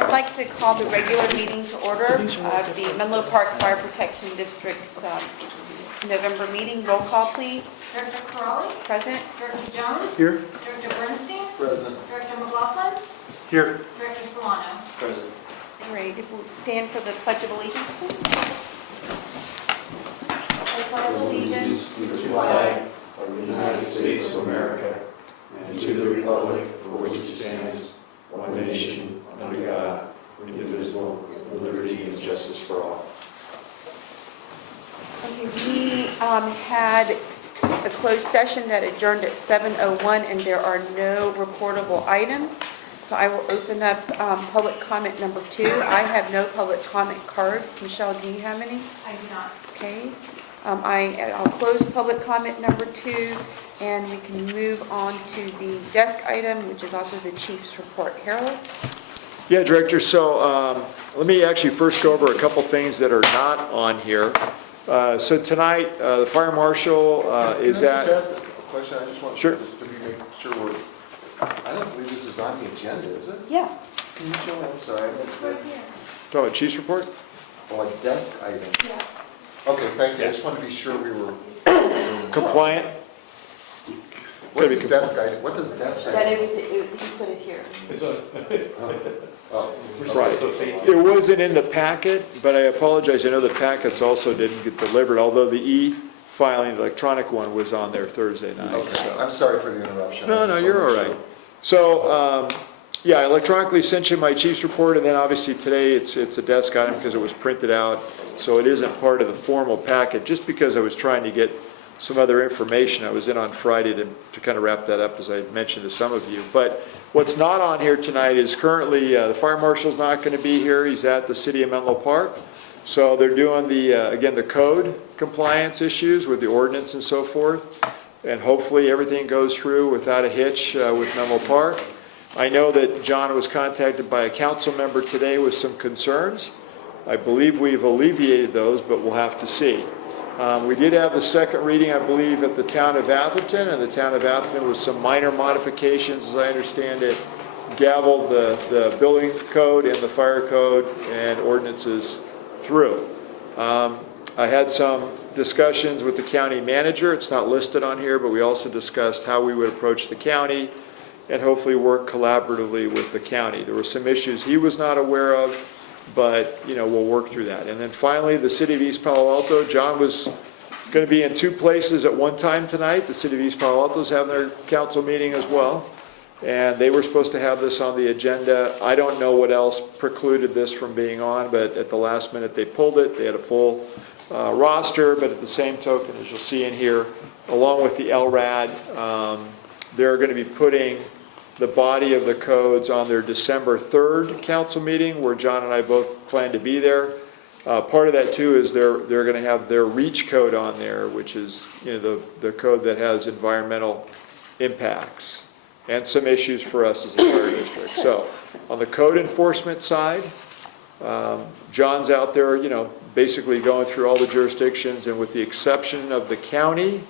I'd like to call the regular meeting to order of the Menlo Park Fire Protection District's November meeting. Roll call, please. Director Corrali? Present. Director Jones? Here. Director Bernstein? Present. Director McLaughlin? Here. Director Solano? Present. Great. If we'll stand for the Pledge of Allegiance, please. I pledge allegiance To the flag of the United States of America and to the republic for which it stands, one nation, under God, indivisible, with liberty and justice for all. Okay, we had a closed session that adjourned at 7:01, and there are no reportable items. So I will open up public comment number 2. I have no public comment cards. Michelle, do you have any? I do not. Okay. I'll close public comment number 2, and we can move on to the desk item, which is also the chief's report. Harold? Yeah, Director, so let me actually first go over a couple things that are not on here. So tonight, the fire marshal is Can I at... just ask a question? I just want Sure. to make sure we're, I don't believe this is on the agenda, is it? Yeah. Can you show me? I'm sorry, that's good. Talking about chief's report? Oh, a desk item. Yeah. Okay, thank you. I just want to be sure we were. Compliant? What is desk item? What does desk That item? he put it here. Oh, Right. It wasn't in the packet, but I apologize. I know the packets also didn't get delivered, although the e-filing, the electronic one, was on there Thursday night. okay. so. I'm sorry for the interruption. No, you're all right. So, yeah, I electronically sent you my chief's report, and then obviously today it's a desk item because it was printed out, so it isn't part of the formal packet, just because I was trying to get some other information. I was in on Friday to kind of wrap that up, as I mentioned to some of you. But what's not on here tonight is currently, the fire marshal's not going to be here. He's at the city of Menlo Park. So they're doing again, the code compliance issues with the ordinance and so forth. And hopefully everything goes through without a hitch with Menlo Park. I know that John was contacted by a council member today with some concerns. I believe we've alleviated those, but we'll have to see. We did have the second reading, I believe, at the town of Atherton, and the town of Atherton with some minor modifications, as I understand it, gavelled the building code and the fire code and ordinances through. I had some discussions with the county manager. It's not listed on here, but we also discussed how we would approach the county and hopefully work collaboratively with the county. There were some issues he was not aware of, but, we'll work through that. And then finally, the city of East Palo Alto. John was going to be in 2 places at one time tonight. The city of East Palo Alto is having their council meeting as well. And they were supposed to have this on the agenda. I don't know what else precluded this from being on, but at the last minute they pulled it. They had a full roster, but at the same token, as you'll see in here, along with the LRAD, they're going to be putting the body of the codes on their December 3rd council meeting, where John and I both plan to be there. Part of that too is they're going to have their REACH code on there, which is the code that has environmental impacts and some issues for us as a fire district. So on the code enforcement side, John's out there, basically going through all the jurisdictions, and with the exception of the county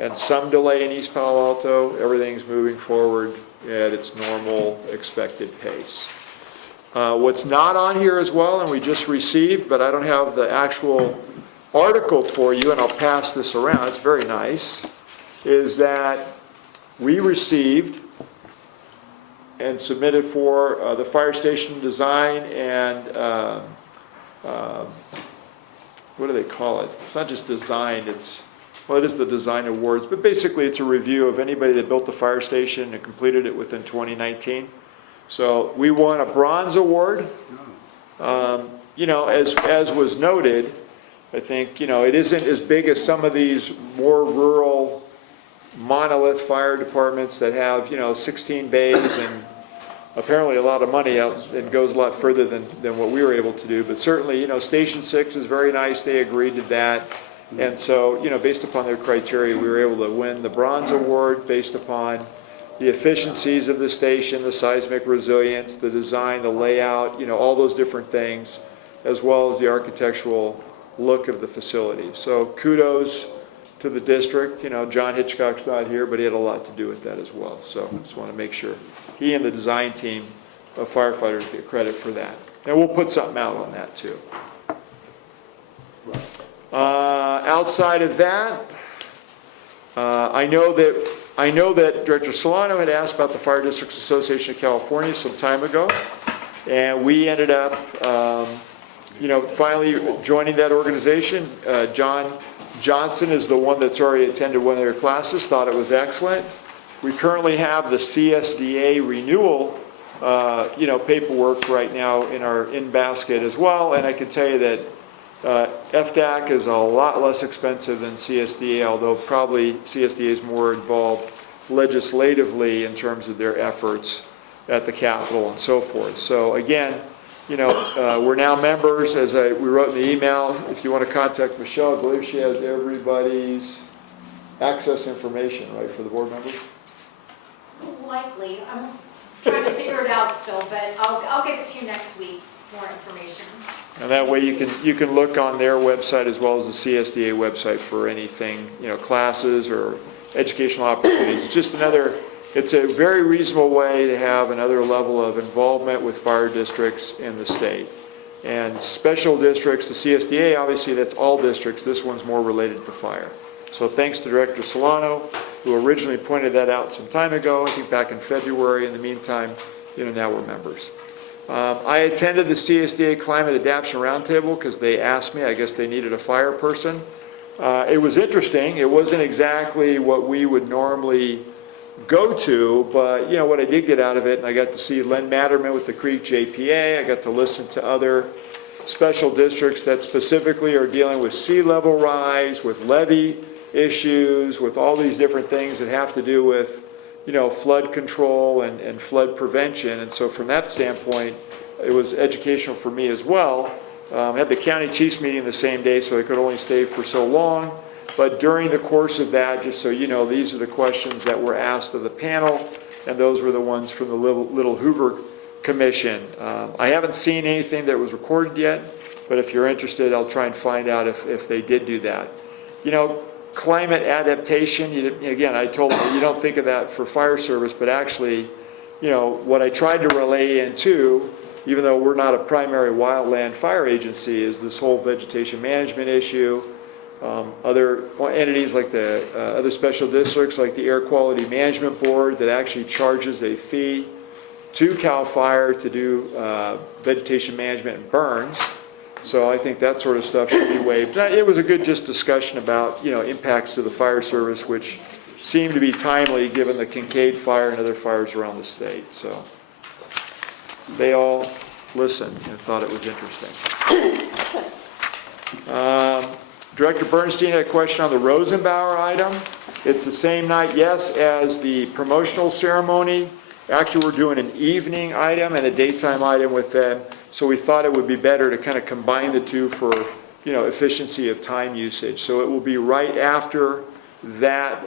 and some delay in East Palo Alto, everything's moving forward at its normal expected pace. What's not on here as well, and we just received, but I don't have the actual article for you, and I'll pass this around, it's very nice, is that we received and submitted for the fire station design and, what do they call it? It's not just design, well, it is the design awards, but basically it's a review of anybody that built the fire station and completed it within 2019. So we won a bronze award. As was noted, I think, it isn't as big as some of these more rural monolith fire departments that have, 16 bays and apparently a lot of money out and goes a lot further than what we were able to do. But certainly, Station 6 is very nice. They agreed to that. And so, based upon their criteria, we were able to win the bronze award based upon the efficiencies of the station, the seismic resilience, the design, the layout, all those different things, as well as the architectural look of the facility. So kudos to the district. You know, John Hitchcock's not here, but he had a lot to do with that as well. So I just want to make sure he and the design team of firefighters get credit for that. And we'll put something out on that too. Outside of that, I know that Director Solano had asked about the Fire Districts Association of California some time ago, and we ended up, finally joining that organization. John Johnson is the one that's already attended one of their classes, thought it was excellent. We currently have the CSDA renewal, paperwork right now in our in-basket as well, and I can tell you that FDAC is a lot less expensive than CSDA, although probably CSDA is more involved legislatively in terms of their efforts at the Capitol and so forth. So again, we're now members, as we wrote in the email. If you want to contact Michelle, I believe she has everybody's access information, right, for the board members? Likely. I'm trying to figure it out still, but I'll give it to you next week, more information. And that way you can look on their website as well as the CSDA website for anything, classes or educational opportunities. It's a very reasonable way to have another level of involvement with fire districts in the state. And special districts, the CSDA, obviously that's all districts. This one's more related to fire. So thanks to Director Solano, who originally pointed that out some time ago, I think back in February. In the meantime, now we're members. I attended the CSDA Climate Adaptation Roundtable because they asked me. I guess they needed a fire person. It was interesting. It wasn't exactly what we would normally go to, but what I did get out of it, and I got to see Len Matterman with the Creek JPA. I got to listen to other special districts that specifically are dealing with sea level rise, with levee issues, with all these different things that have to do with flood control and flood prevention. And so from that standpoint, it was educational for me as well. I had the county chiefs meeting the same day, so I could only stay for so long. But during the course of that, just so you know, these are the questions that were asked of the panel, and those were the ones from the Little Hoover Commission. I haven't seen anything that was recorded yet, but if you're interested, I'll try and find out if they did do that. Climate adaptation, again, I told them you don't think of that for fire service, but actually, what I tried to relay into, even though we're not a primary wildland fire agency, is this whole vegetation management issue. Other entities like the other special districts, like the Air Quality Management Board, that actually charges a fee to CAL FIRE to do vegetation management and burns. So I think that sort of stuff should be waived. It was a good just discussion about, impacts to the fire service, which seemed to be timely given the Kincaid fire and other fires around the state. So they all listened and thought it was interesting. Director Bernstein had a question on the Rosenbauer item. It's the same night, yes, as the promotional ceremony. Actually, we're doing an evening item and a daytime item with them. So we thought it would be better to kind of combine the two for, efficiency of time usage. So it will be right after that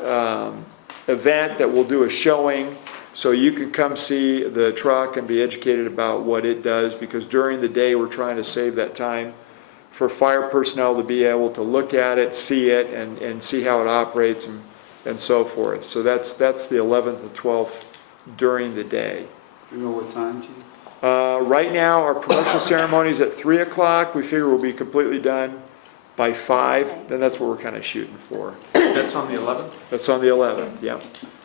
event that we'll do a showing. So you can come see the truck and be educated about what it does, because during the day we're trying to save that time for fire personnel to be able to look at it, see it, and see how it operates and so forth. So that's the 11th and 12th during the day. You know what time, Chief? Right now, our promotional ceremony is at 3 o'clock. We figure we'll be completely done by 5. Then that's what we're kind of shooting for. That's on the 11th? That's on the 11th, yeah.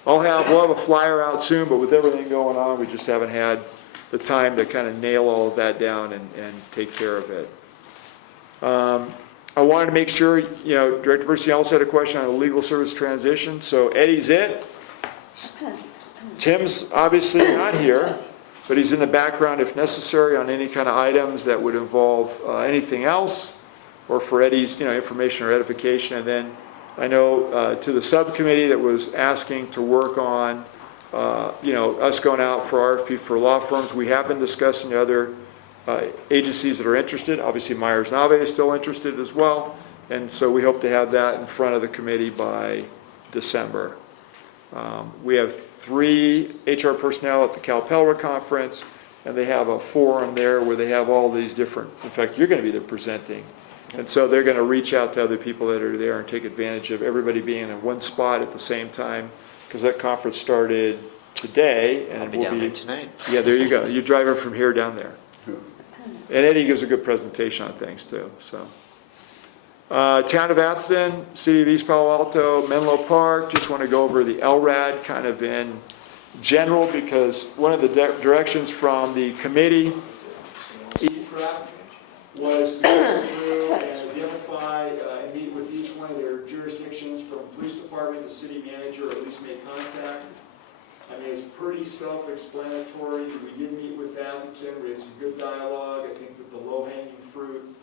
We'll have a flyer out soon, but with everything going on, we just haven't had the time to kind of nail all of that down and take care of it. I wanted to make sure, Director Bernstein also had a question on the legal service transition. So Eddie's it. Tim's obviously not here, but he's in the background if necessary on any kind of items that would involve anything else, or for Eddie's, information or edification. And then I know to the subcommittee that was asking to work on, us going out for RFP for law firms, we have been discussing other agencies that are interested. Obviously, Myers-Nave is still interested as well, and so we hope to have that in front of the committee by December. We have 3 HR personnel at the CalPELRA conference, and they have a forum there where they have all these different, in fact, you're going to be the presenting And so they're going to reach out to other people that are there and take advantage of everybody being in one spot at the same time, because that conference started today, and I'll it be will down be. there tonight. Yeah, there you go. You're driving from here down there. And Eddie gives a good presentation on things too, so. Town of Atherton, City of East Palo Alto, Menlo Park, just want to go over the LRAD kind of in general, because one of the directions from the committee E-Prep was to go through and identify and meet with each one of their jurisdictions, from police department to city manager, or at least make contact. I mean, it's pretty self-explanatory. We did meet with Atherton, we had some good dialogue. I think that the low-hanging fruit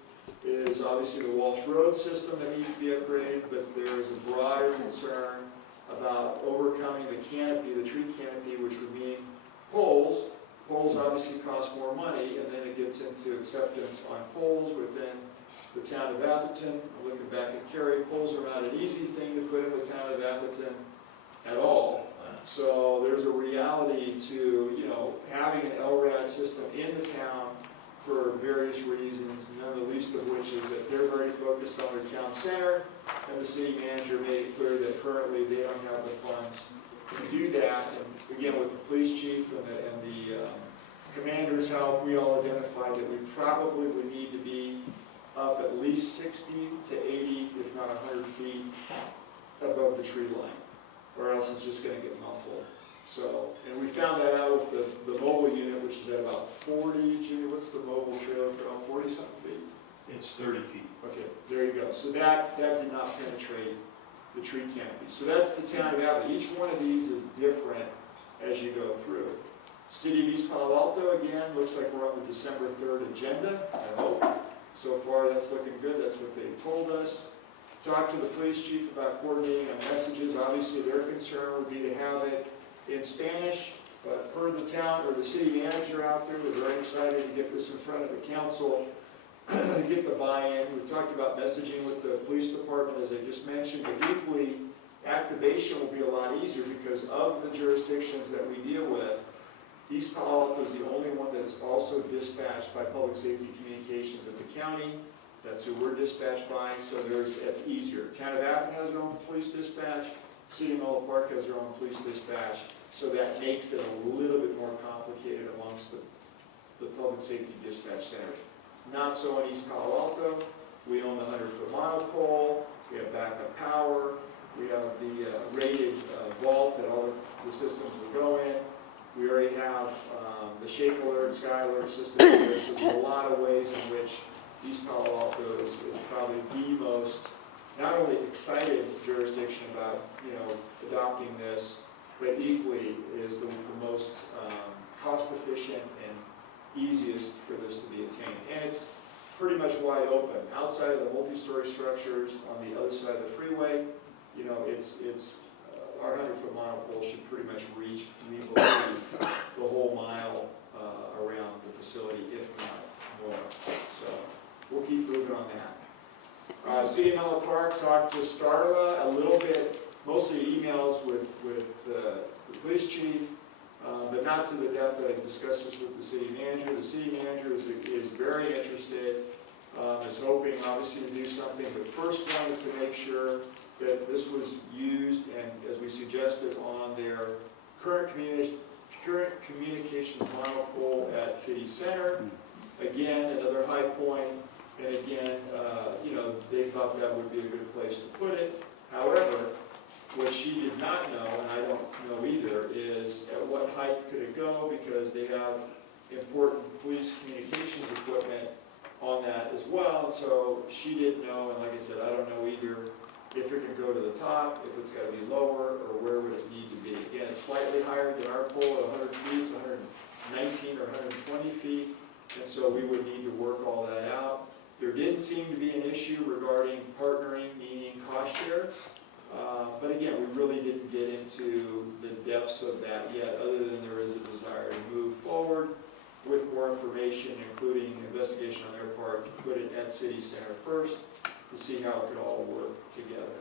is obviously the Walsh Road system that needs to be upgraded, but there is a broader concern about overcoming the canopy, the tree canopy, which would mean poles. Poles obviously cost more money, and then it gets into acceptance on poles within the town of Atherton. I'm looking back at Kerry, poles are not an easy thing to put in the town of Atherton at all. So there's a reality to, having an LRAD system in the town for various reasons, none the least of which is that they're very focused on their town center, and the city manager made it clear that currently they don't have the funds to do that. And again, with the police chief and the commander's help, we all identified that we probably would need to be up at least 60 to 80, if not 100 feet above the tree line, or else it's just going to get muffled. So, and we found that out with the mobile unit, which is at about 40, Jimmy, what's the mobile trailer for, about 40-something feet? It's 30 feet. Okay, there you go. So that did not penetrate the tree canopy. So that's the town of Atherton. Each one of these is different as you go through. City of East Palo Alto, again, looks like we're on the December 3rd agenda, I hope. So far, that's looking good. That's what they told us. Talked to the police chief about coordinating on messages. Obviously, their concern would be to have it in Spanish, but per the town or the city manager out there, we're very excited to get this in front of the council to get the buy-in. We talked about messaging with the police department, as I just mentioned, but equally, activation will be a lot easier because of the jurisdictions that we deal with. East Palo Alto is the only one that's also dispatched by Public Safety Communications at the county. That's who we're dispatched by, so that's easier. Town of Atherton has their own police dispatch. City of Menlo Park has their own police dispatch, so that makes it a little bit more complicated amongst the public safety dispatch centers. Not so in East Palo Alto. We own the 100-foot monopole, we have backup power, we have the rated vault that all the systems will go in. We already have the Shake Alert, Sky Alert system here, so there's a lot of ways in which East Palo Alto is probably the most, not only excited jurisdiction about, adopting this, but equally is the most cost-efficient and easiest for this to be attained. And it's pretty much wide open. Outside of the multi-story structures on the other side of the freeway, it's our 100-foot monopole should pretty much reach, we believe, the whole mile around the facility, if not more. So we'll keep moving on that. City of Menlo Park talked to Starla a little bit, mostly emails with the police chief, but not to the depth that I discussed this with the city manager. The city manager is very interested, is hoping obviously to do something, but first wanted to make sure that this was used, and as we suggested, on their current communications monopole at City Center. Again, another high point, and again, they thought that would be a good place to put it. However, what she did not know, and I don't know either, is at what height could it go, because they have important police communications equipment on that as well. And so she didn't know, and like I said, I don't know either, if it can go to the top, if it's got to be lower, or where would it need to be. Again, it's slightly higher than our pole at 100 feet, it's 119 or 120 feet, and so we would need to work all that out. There didn't seem to be an issue regarding partnering, meaning cost share. But again, we really didn't get into the depths of that yet, other than there is a desire to move forward with more information, including investigation on their part, to put it at City Center first, to see how it could all work together.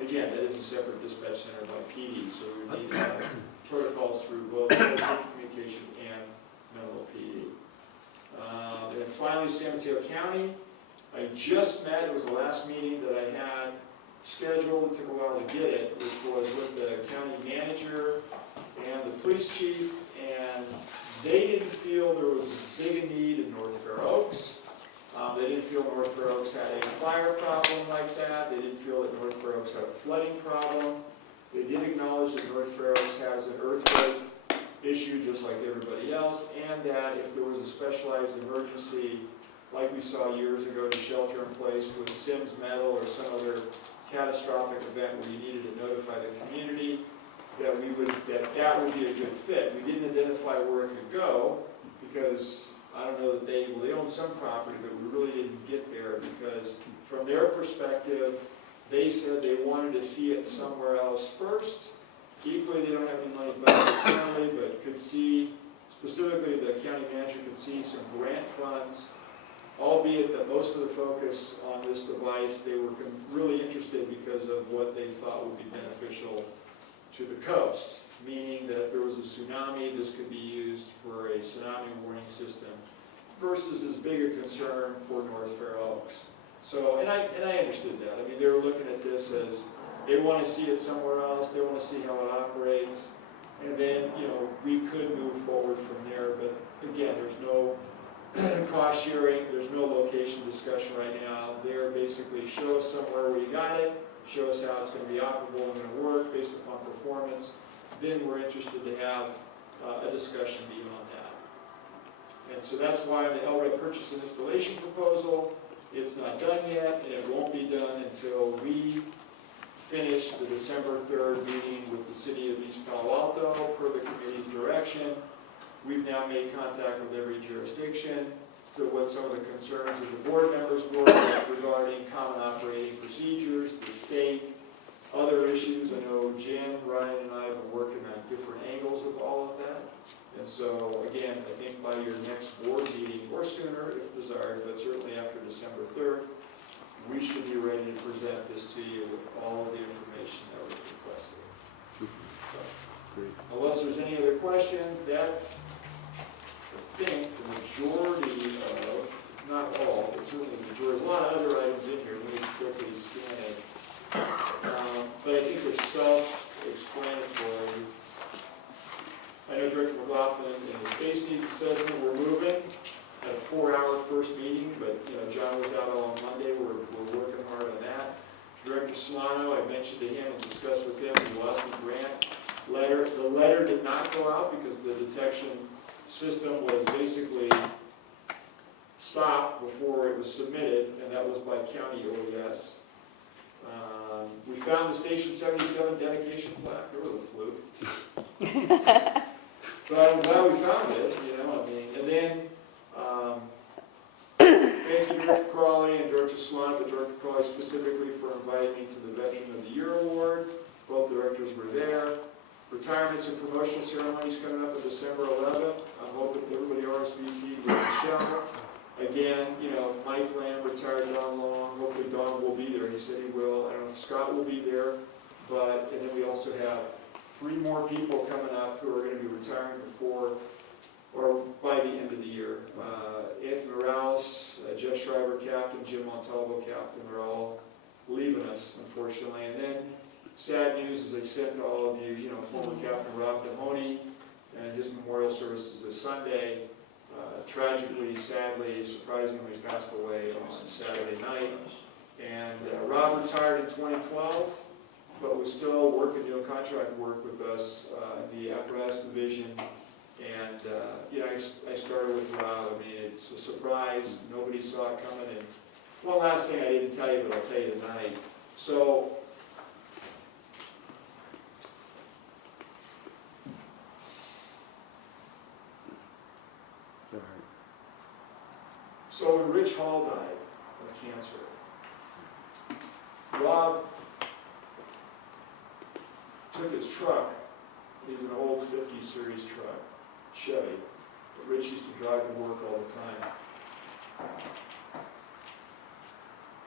And again, that is a separate dispatch center by PD, so we would need to have protocols through both communication and Menlo PD. And then finally, San Mateo County, I just met, it was the last meeting that I had scheduled, it took a while to get it, which was with the county manager and the police chief, and they didn't feel there was as big a need in North Fair Oaks. They didn't feel North Fair Oaks had a fire problem like that. They didn't feel that North Fair Oaks had a flooding problem. They did acknowledge that North Fair Oaks has an earthquake issue just like everybody else, and that if there was a specialized emergency, like we saw years ago to shelter in place with Sims Metal or some other catastrophic event where you needed to notify the community, that that would be a good fit. We didn't identify where it could go because I don't know that they own some property, but we really didn't get there because from their perspective, they said they wanted to see it somewhere else first. Equally, they don't have any money budgeted currently, but could see, specifically the county manager could see some grant funds, albeit that most of the focus on this device, they were really interested because of what they thought would be beneficial to the coast, meaning that if there was a tsunami, this could be used for a tsunami warning system versus as big a concern for North Fair Oaks. So, and I understood that. I mean, they were looking at this as they want to see it somewhere else, they want to see how it operates, and then, you know, we could move forward from there. But again, there's no cost sharing, there's no location discussion right now. They're basically show us somewhere where you got it, show us how it's going to be operable and going to work based upon performance. Then we're interested to have a discussion beyond that. And so that's why the LRED purchase and installation proposal, it's not done yet, and it won't be done until we finish the December 3rd meeting with the city of East Palo Alto per the committee's direction. We've now made contact with every jurisdiction to what some of the concerns of the board members were regarding common operating procedures, the state, other issues. I know Jan, Ryan, and I have been working on different angles of all of that. And so, again, I think by your next board meeting, or sooner if desired, but certainly after December 3rd, we should be ready to present this to you with all of the information that was requested. Great. Unless there's any other questions, that's, I think, the majority of, not all, but certainly the majority. There's a lot of other items in here. Let me quickly scan it. But I think they're self-explanatory. I know Director McLaughlin in the space needs assessment, we're moving at a 4-hour first meeting, but you know, John was out all on Monday, we're working hard on that. Director Solano, I mentioned to him and discussed with him the Lawson grant letter. The letter did not go out because the detection system was basically stopped before it was submitted, and that was by county OES. We found the Station 77 dedication plaque. There was a fluke. But I'm glad we found it, you know, I mean, and then, thank you Director Crawley and Director Solano, but Director Crawley specifically for inviting me to the Veteran of the Year Award. Both directors were there. Retirements and promotional ceremonies coming up on December 11th. I'm hoping everybody RSVP'd with Michelle. Again, you know, Mike Lamb retired Don Long. Hopefully Don will be there. He said he will. I don't know if Scott will be there. But, and then we also have 3 more people coming up who are going to be retiring before or by the end of the year. Anthony Morales, Jeff Schreiber, captain, Jim Montalvo, captain, they're all leaving us, unfortunately. And then, sad news, as I said to all of you, you know, former Captain Rob Mahoney and his memorial service is this Sunday. Tragically, sadly, surprisingly passed away on Saturday night. And Rob retired in 2012, but was still working, doing contract work with us in the apparatus division. And, you know, I started with Rob. I mean, it's a surprise. Nobody saw it coming. And one last thing I didn't tell you, but I'll tell you tonight. So, All right. So when Rich Hall died of cancer, Rob took his truck. He's an old 50 series truck, Chevy, that Rich used to drive to work all the time.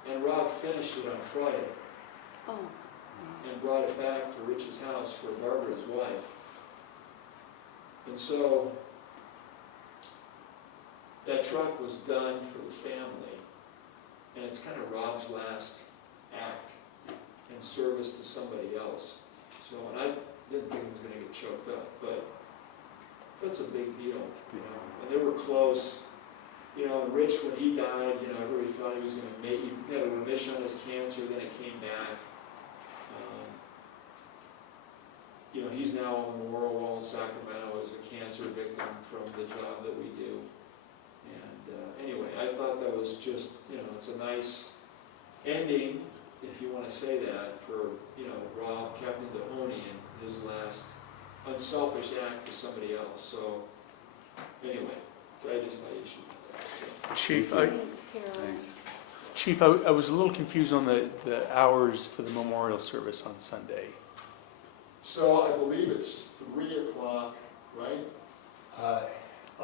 And Rob finished it on Friday Oh, and brought it back to Rich's house for Barbara, his wife. And so that truck was done for the family. and it's kind of Rob's last act in service to somebody else. So, and I didn't think he was gonna get choked up, but that's a big deal, you know, and they were close. You know, and Rich, when he died, you know, everybody thought he was gonna make, he had a remission on his cancer, then it came back. You know, he's now on Memorial Wall in Sacramento as a cancer victim from the job that we do. And anyway, I thought that was just, you know, it's a nice ending, if you want to say that, for, you know, Rob, Captain Mahoney, and his last unselfish act to somebody else. So anyway, so I just thought you should. Chief, Thanks, Carol. Chief, I was a little confused on the hours for the memorial service on Sunday. So I believe it's 3 o'clock, right?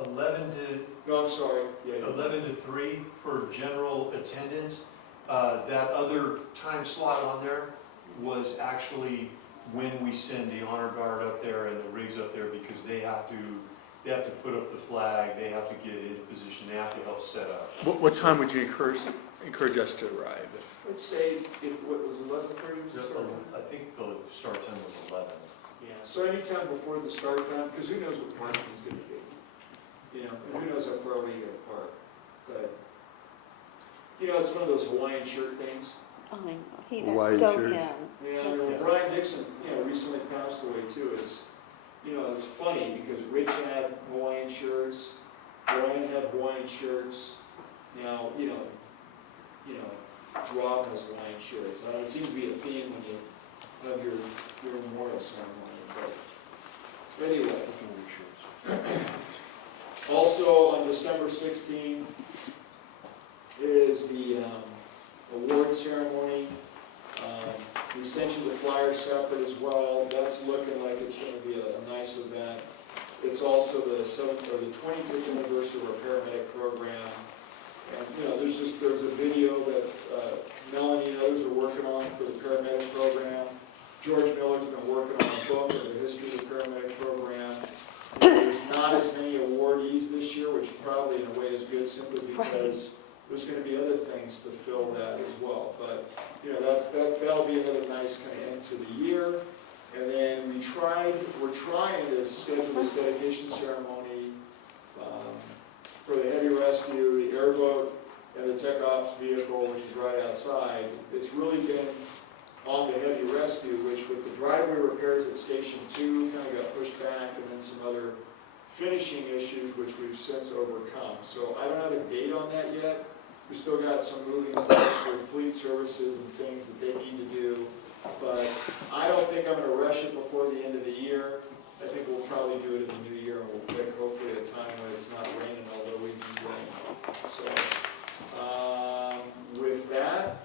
11 to, No, I'm sorry. Yeah. 11 to 3 for general attendance. That other time slot on there was actually when we send the honor guard up there and the rigs up there, because they have to put up the flag, they have to get it in position, they have to help set up. What time would you encourage us to arrive? Let's say, what was 11:30? I think the start time was 11. Yeah, so anytime before the start time, because who knows what parking is going to be? You know, and who knows how far we got to park. But, you know, it's one of those Hawaiian shirt things. I know, he, Hawaii that's so shirt. him. You know, That's- Brian Dixon, you know, recently passed away too. It's, you know, it's funny because Rich had Hawaiian shirts, Brian had Hawaiian shirts. Now, you know, Rob has Hawaiian shirts. It seems to be a theme when you have your memorial ceremony. But anyway, also on December 16th is the award ceremony. We sent you the flyer separate as well. That's looking like it's going to be a nice event. It's also the 25th anniversary of our paramedic program. And, you know, there's a video that Melanie and others are working on for the paramedic program. George Miller's been working on a book of the history of the paramedic program. There's not as many awardees this year, which probably in a way is good, simply because there's going to be other things to fill that as well. But, you know, that'll be another nice kind of end to the year. And then we're trying to schedule this dedication ceremony for the heavy rescue, the airboat, and the tech ops vehicle, which is right outside. It's really been on the heavy rescue, which with the driveway repairs at Station 2 kind of got pushed back, and then some other finishing issues, which we've since overcome. So I don't have a date on that yet. We still got some moving parts for fleet services and things that they need to do. But I don't think I'm going to rush it before the end of the year. I think we'll probably do it in the new year, and we'll pick hopefully a time when it's not raining, although we need rain. So with that,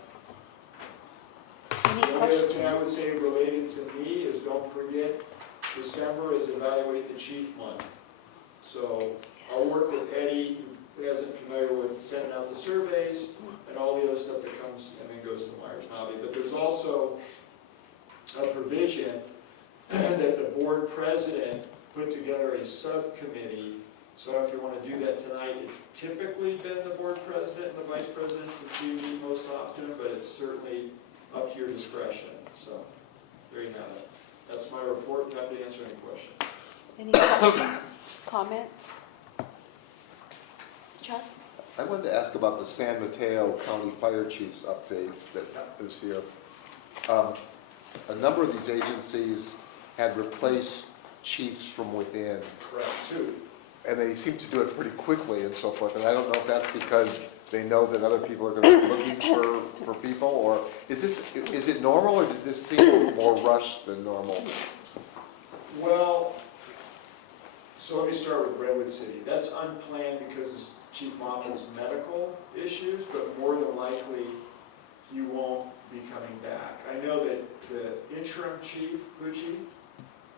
Any the only other thing I questions? would say related to me is don't forget, December is Evaluate the Chief month. So I'll work with Eddie, who isn't familiar with sending out the surveys and all the other stuff that comes and then goes to Myers Nobby. But there's also a provision that the board president put together a subcommittee. So if you want to do that tonight, it's typically been the board president and the vice presidents that you meet most often, but it's certainly up to your discretion. So there you have it. That's my report. Happy to answer any questions. Any questions, comments? Chuck? I wanted to ask about the San Mateo County Fire Chiefs update that is here. A number of these agencies had replaced chiefs from within, Correct. Two. and they seem to do it pretty quickly and so forth, and I don't know if that's because they know that other people are going to be looking for people, or is it normal, or did this seem more rushed than normal? Well, so let me start with Redwood City. That's unplanned because of Chief Moffitt's medical issues, but more than likely, he won't be coming back. I know that the interim chief, Pucci,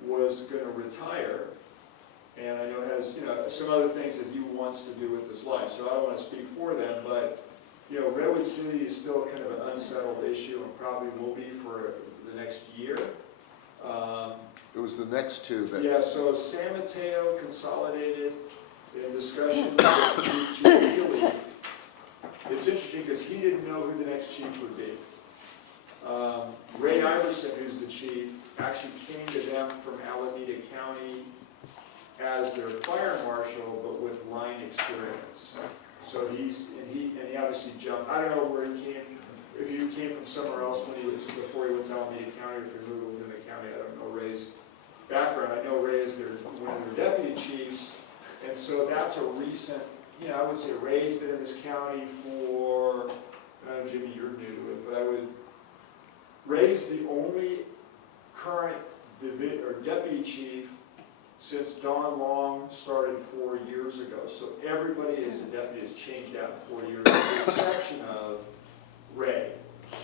was going to retire, and I know has, some other things that he wants to do with his life, so I don't want to speak for them, but, Redwood City is still kind of an unsettled issue and probably will be for the next year. It was the next two that... Yeah, so San Mateo consolidated in discussion with Chief Healy it's interesting because he didn't know who the next chief would be. Ray Iverson, who's the chief, actually came to them from Alameda County as their fire marshal, but with line experience. So he obviously jumped, I don't know where he came, if he came from somewhere else when he was, before he went to Alameda County, or if he moved within the county, I don't know Ray's background. I know Ray is one of their deputy chiefs, and so that's a recent, I would say Ray's been in this county for, I don't know, Jimmy, you're new to it, but Ray's the only current deputy chief since Don Long started 4 years ago. So everybody as a deputy has changed out in 4 years, with the exception of Ray.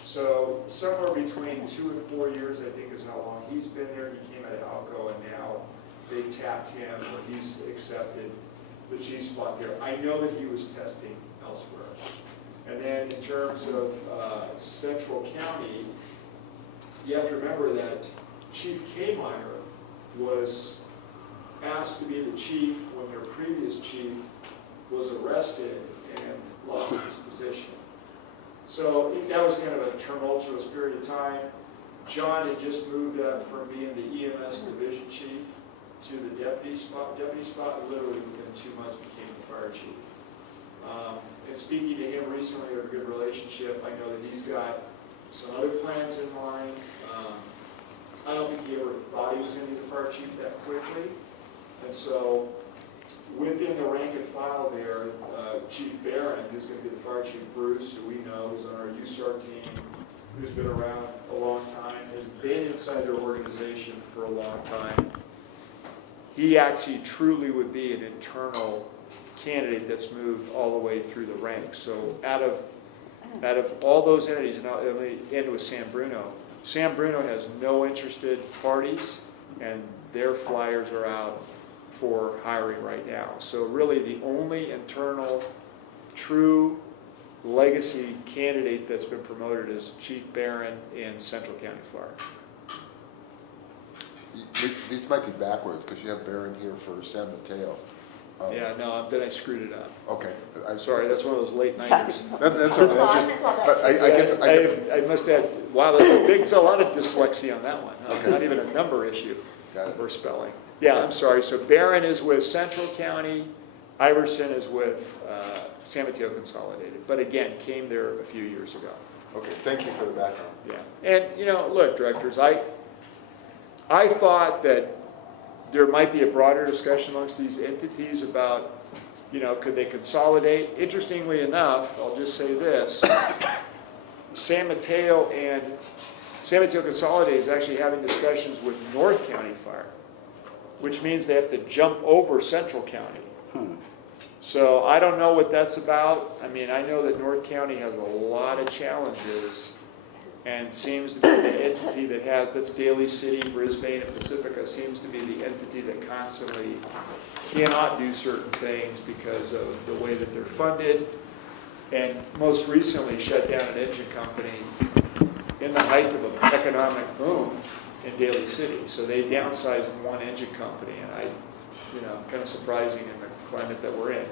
So somewhere between 2 and 4 years, I think, is how long he's been there. He came out of Alco, and now they tapped him, or he's accepted the chief spot there. I know that he was testing elsewhere. And then in terms of Central County, you have to remember that Chief Kmeyer was asked to be the chief when their previous chief was arrested and lost his position. So that was kind of a tumultuous period of time. John had just moved up from being the EMS division chief to the deputy spot, literally within 2 months became the fire chief. And speaking to him recently, we have a good relationship. I know that he's got some other plans in mind. I don't think he ever thought he was going to be the fire chief that quickly. And so within the rank and file there, Chief Barron, who's going to be the fire chief, Bruce, who we know is on our USAR team, who's been around a long time, has been inside their organization for a long time. He actually truly would be an internal candidate that's moved all the way through the ranks. So out of all those entities, and I'll end with San Bruno. San Bruno has no interested parties, and their flyers are out for hiring right now. So really the only internal true legacy candidate that's been promoted is Chief Barron in Central County Fire. These might be backwards, because you have Barron here for San Mateo. Yeah, no, then I screwed it up. Okay. I'm sorry, that's one of those late nighters. That's all right. But I get I must add, wow, that's a big, it's a lot of dyslexia on that one. Huh? Okay. Not even a number issue Got it. or spelling. Yeah, I'm sorry. So Barron is with Central County, Iverson is with San Mateo Consolidated, but again, came there a few years ago. Okay, thank you for the background. Yeah, and look, directors, I thought that there might be a broader discussion amongst these entities about, could they consolidate? Interestingly enough, I'll just say this, San Mateo Consolidated is actually having discussions with North County Fire, which means they have to jump over Central County. So I don't know what that's about. I mean, I know that North County has a lot of challenges and seems to be the entity that's Daly City, Brisbane, and Pacifica seems to be the entity that constantly cannot do certain things because of the way that they're funded, and most recently shut down an engine company in the height of an economic boom in Daly City. So they downsized one engine company, and kind of surprising in the climate that we're in.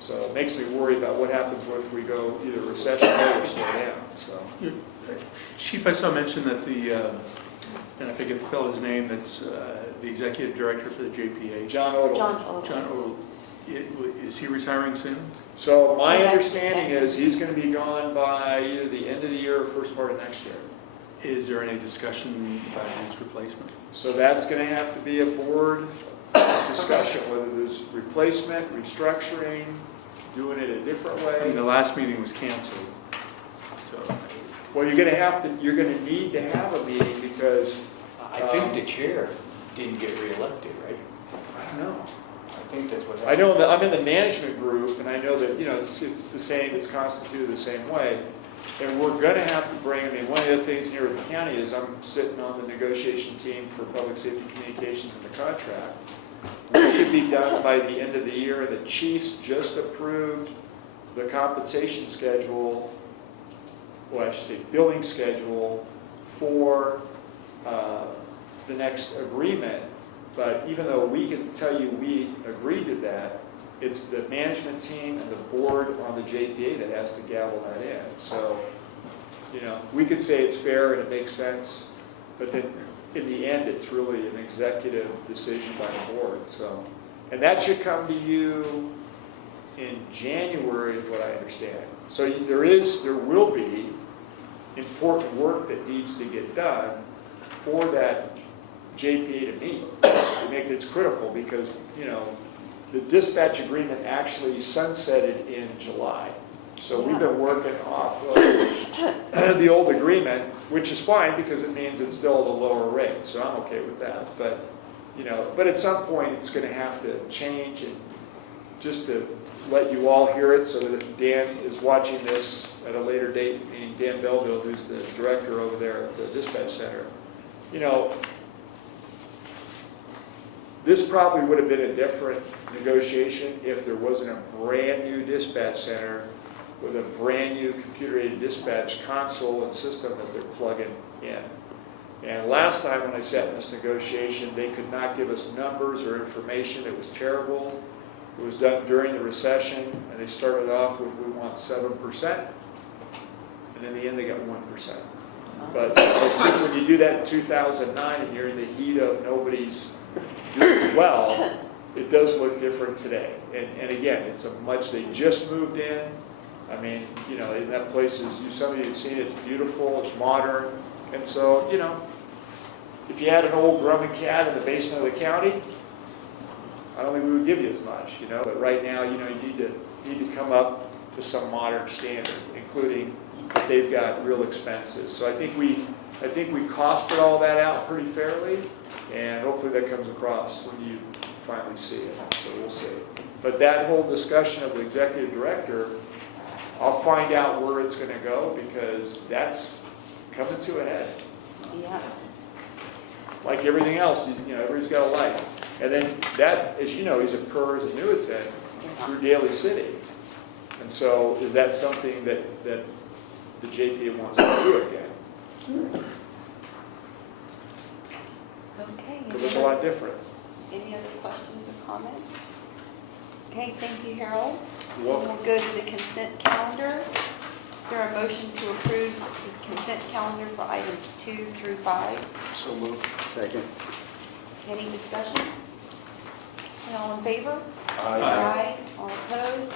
So it makes me worry about what happens if we go either recession or slow down. So. Chief, I saw mention that and I forget the fellow's name, that's the executive director for the JPA. John Odell. John Odell. Is he retiring soon? So my understanding is he's going to be gone by either the end of the year or first part of next year. Is there any discussion about his replacement? So that's going to have to be a board discussion, whether there's replacement, restructuring, doing it a different I mean, way. the last meeting was canceled, so. Well, you're going to need to have a meeting because I think the chair didn't get reelected, right? I don't know. I think that's what I happened. know that I'm in the management group, and I know that, it's the same, it's constituted the same way. And we're gonna have to bring, one of the things here at the county is I'm sitting on the negotiation team for public safety communications and the contract. It should be done by the end of the year, and the chiefs just approved the compensation schedule, well, I should say billing schedule for the next agreement. But even though we can tell you we agreed to that, it's the management team and the board on the JPA that has to gavel that in. So, you know, we could say it's fair and it makes sense, but then in the end, it's really an executive decision by the board, so. And that should come to you in January, is what I understand. So there will be important work that needs to get done for that JPA to meet. I think it's critical because, you know, the dispatch agreement actually sunsetted in July. So we've been working off of the old agreement, which is fine because it means it's still at a lower rate. So I'm okay with that. But, you know, but at some point it's going to have to change, and just to let you all hear it so that if Dan is watching this at a later date, meaning Dan Belleville, who's the director over there at the dispatch center, you know, this probably would have been a different negotiation if there wasn't a brand new dispatch center with a brand new computer-aided dispatch console and system that they're plugging in. And last time when I sat in this negotiation, they could not give us numbers or information. It was terrible. It was done during the recession, and they started off with, we want 7%, and in the end they got 1%. But when you do that in 2009 and you're in the heat of nobody's doing well, it does look different today. And again, they just moved in. I mean, you know, in that place some of you have seen it, it's beautiful, it's modern. And so, you know, if you had an old Grumman cat in the basement of the county, I don't think we would give you as much, you know. But right now, you know, you need to come up to some modern standard, including that they've got real expenses. So I think we costed all that out pretty fairly, and hopefully that comes across when you finally see it. So we'll see. But that whole discussion of the executive director, I'll find out where it's going to go because that's coming to a head. Yeah. Like everything else, everybody's got a life. And then that, as you know, he's a PERS annuitant through Daly City. And so is that something that the JPA wants to do again? Okay. It looks a lot different. Any other questions or comments? Okay, thank you, Harold. You're welcome. We'll go to the consent calendar. Is there a motion to approve this consent calendar for items 2 through 5? So moved. Second. Any discussion? And all in favor? Aye. All opposed?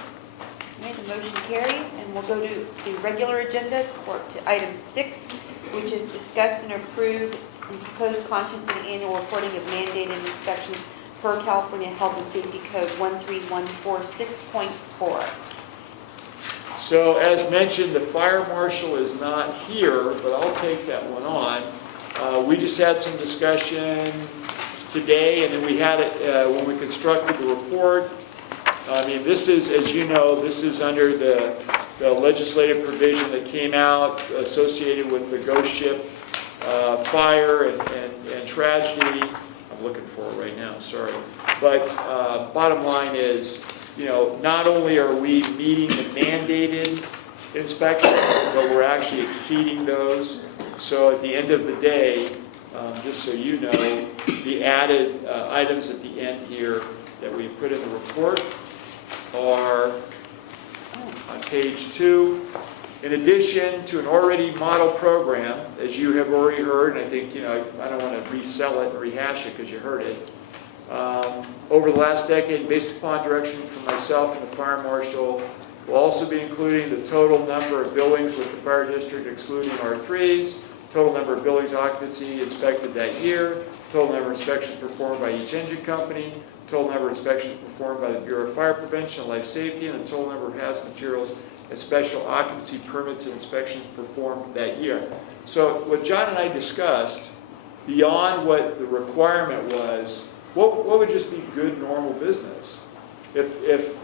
Okay, the motion carries, and we'll go to the regular agenda to item 6, which is discuss and approve and propose content for the annual reporting of mandated inspections per California Health and Safety Code 13146.4. So as mentioned, the fire marshal is not here, but I'll take that one on. We just had some discussion today, and then we had it when we constructed the report. I mean, this is, as you know, this is under the legislative provision that came out associated with the ghost ship fire and tragedy. I'm looking for it right now, sorry. But bottom line is, you know, not only are we meeting the mandated inspections, but we're actually exceeding those. So at the end of the day, just so you know, the added items at the end here that we put in the report are on page 2. In addition to an already model program, as you have already heard, and I think, you know, I don't want to resell it and rehash it because you heard it. Over the last decade, based upon direction from myself and the fire marshal, we'll also be including the total number of buildings with the fire district excluding R3s, total number of buildings occupancy inspected that year, total number of inspections performed by each engine company, total number of inspections performed by the Bureau of Fire Prevention and Life Safety, and the total number of hazardous materials and special occupancy permits and inspections performed that year. So what John and I discussed, beyond what the requirement was, what would just be good normal business? If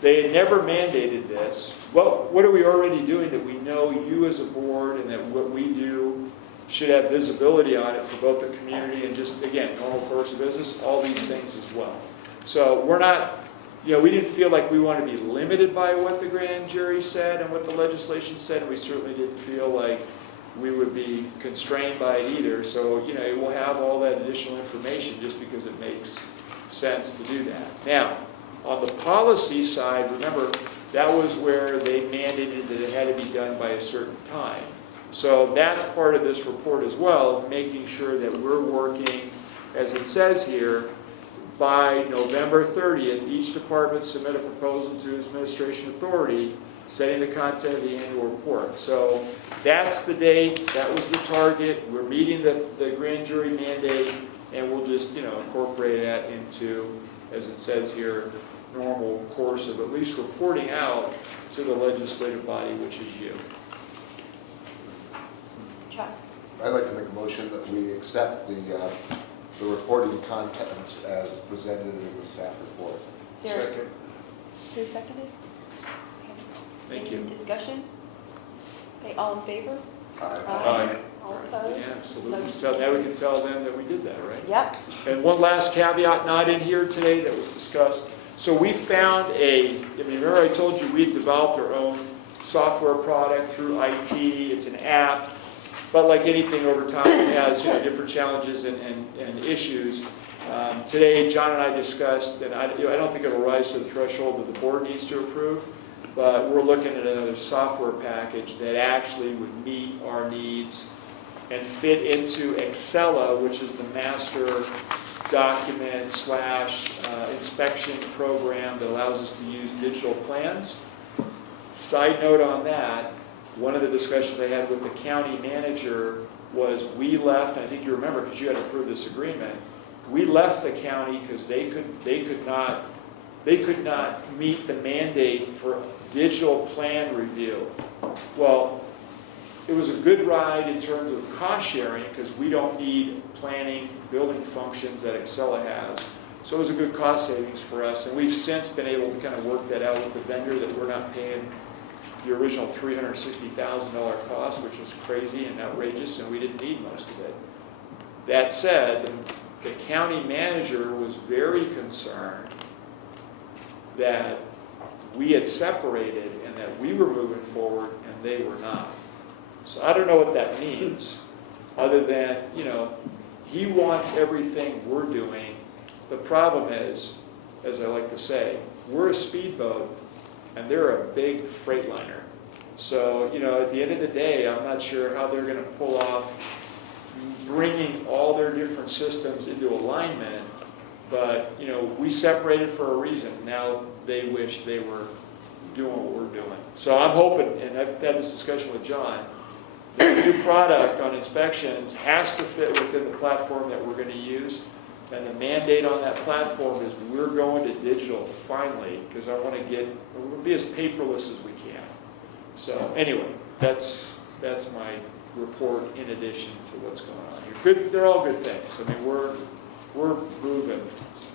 they had never mandated this, what are we already doing that we know you as a board and that what we do should have visibility on it for both the community and just, again, normal course of business, all these things as well. So we're not, you know, we didn't feel like we wanted to be limited by what the grand jury said and what the legislation said. We certainly didn't feel like we would be constrained by it either. So, you know, we'll have all that additional information just because it makes sense to do that. Now, On the policy side, remember, that was where they mandated that it had to be done by a certain time. So that's part of this report as well, making sure that we're working, as it says here, by November 30th, each department submit a proposal to its administration authority, setting the content of the annual report. So that's the date, that was the target, we're meeting the grand jury mandate, and we'll just, incorporate that into, as it says here, normal course of at least reporting out to the legislative body, which is you. Chuck? I'd like to make a motion that we accept the reporting content as presented in the staff report. Is there a- Who seconded? Okay. Thank Any you. discussion? Okay, all in favor? Aye. All opposed? Yeah, absolutely. Motion So now we carries. can tell them that we did that, right? Yep. And one last caveat, not in here today, that was discussed. So we found remember I told you we had developed our own software product through IT, it's an app, but like anything over time, it has different challenges and issues. Today, John and I discussed, and I don't think it'll rise to the threshold that the board needs to approve, but we're looking at another software package that actually would meet our needs and fit into Excella, which is the master document / inspection program that allows us to use digital plans. Side note on that, one of the discussions I had with the county manager was we left, and I think you remember because you had approved this agreement, we left the county because they could not meet the mandate for digital plan review. Well, it was a good ride in terms of cost sharing because we don't need planning, building functions that Excella has. So it was a good cost savings for us, and we've since been able to kind of work that out with the vendor that we're not paying the original $360,000 cost, which was crazy and outrageous, and we didn't need most of it. That said, the county manager was very concerned that we had separated and that we were moving forward and they were not. So I don't know what that means, other than, he wants everything we're doing. The problem is, as I like to say, we're a speedboat and they're a big freight liner. So, at the end of the day, I'm not sure how they're going to pull off bringing all their different systems into alignment, but, we separated for a reason. Now they wish they were doing what we're doing. So I'm hoping, and I've had this discussion with John, the new product on inspections has to fit within the platform that we're going to use. And the mandate on that platform is we're going to digital finally, because we're going to be as paperless as we can. So anyway, that's my report in addition to what's going on here. Good, they're all good things. I mean, we're moving,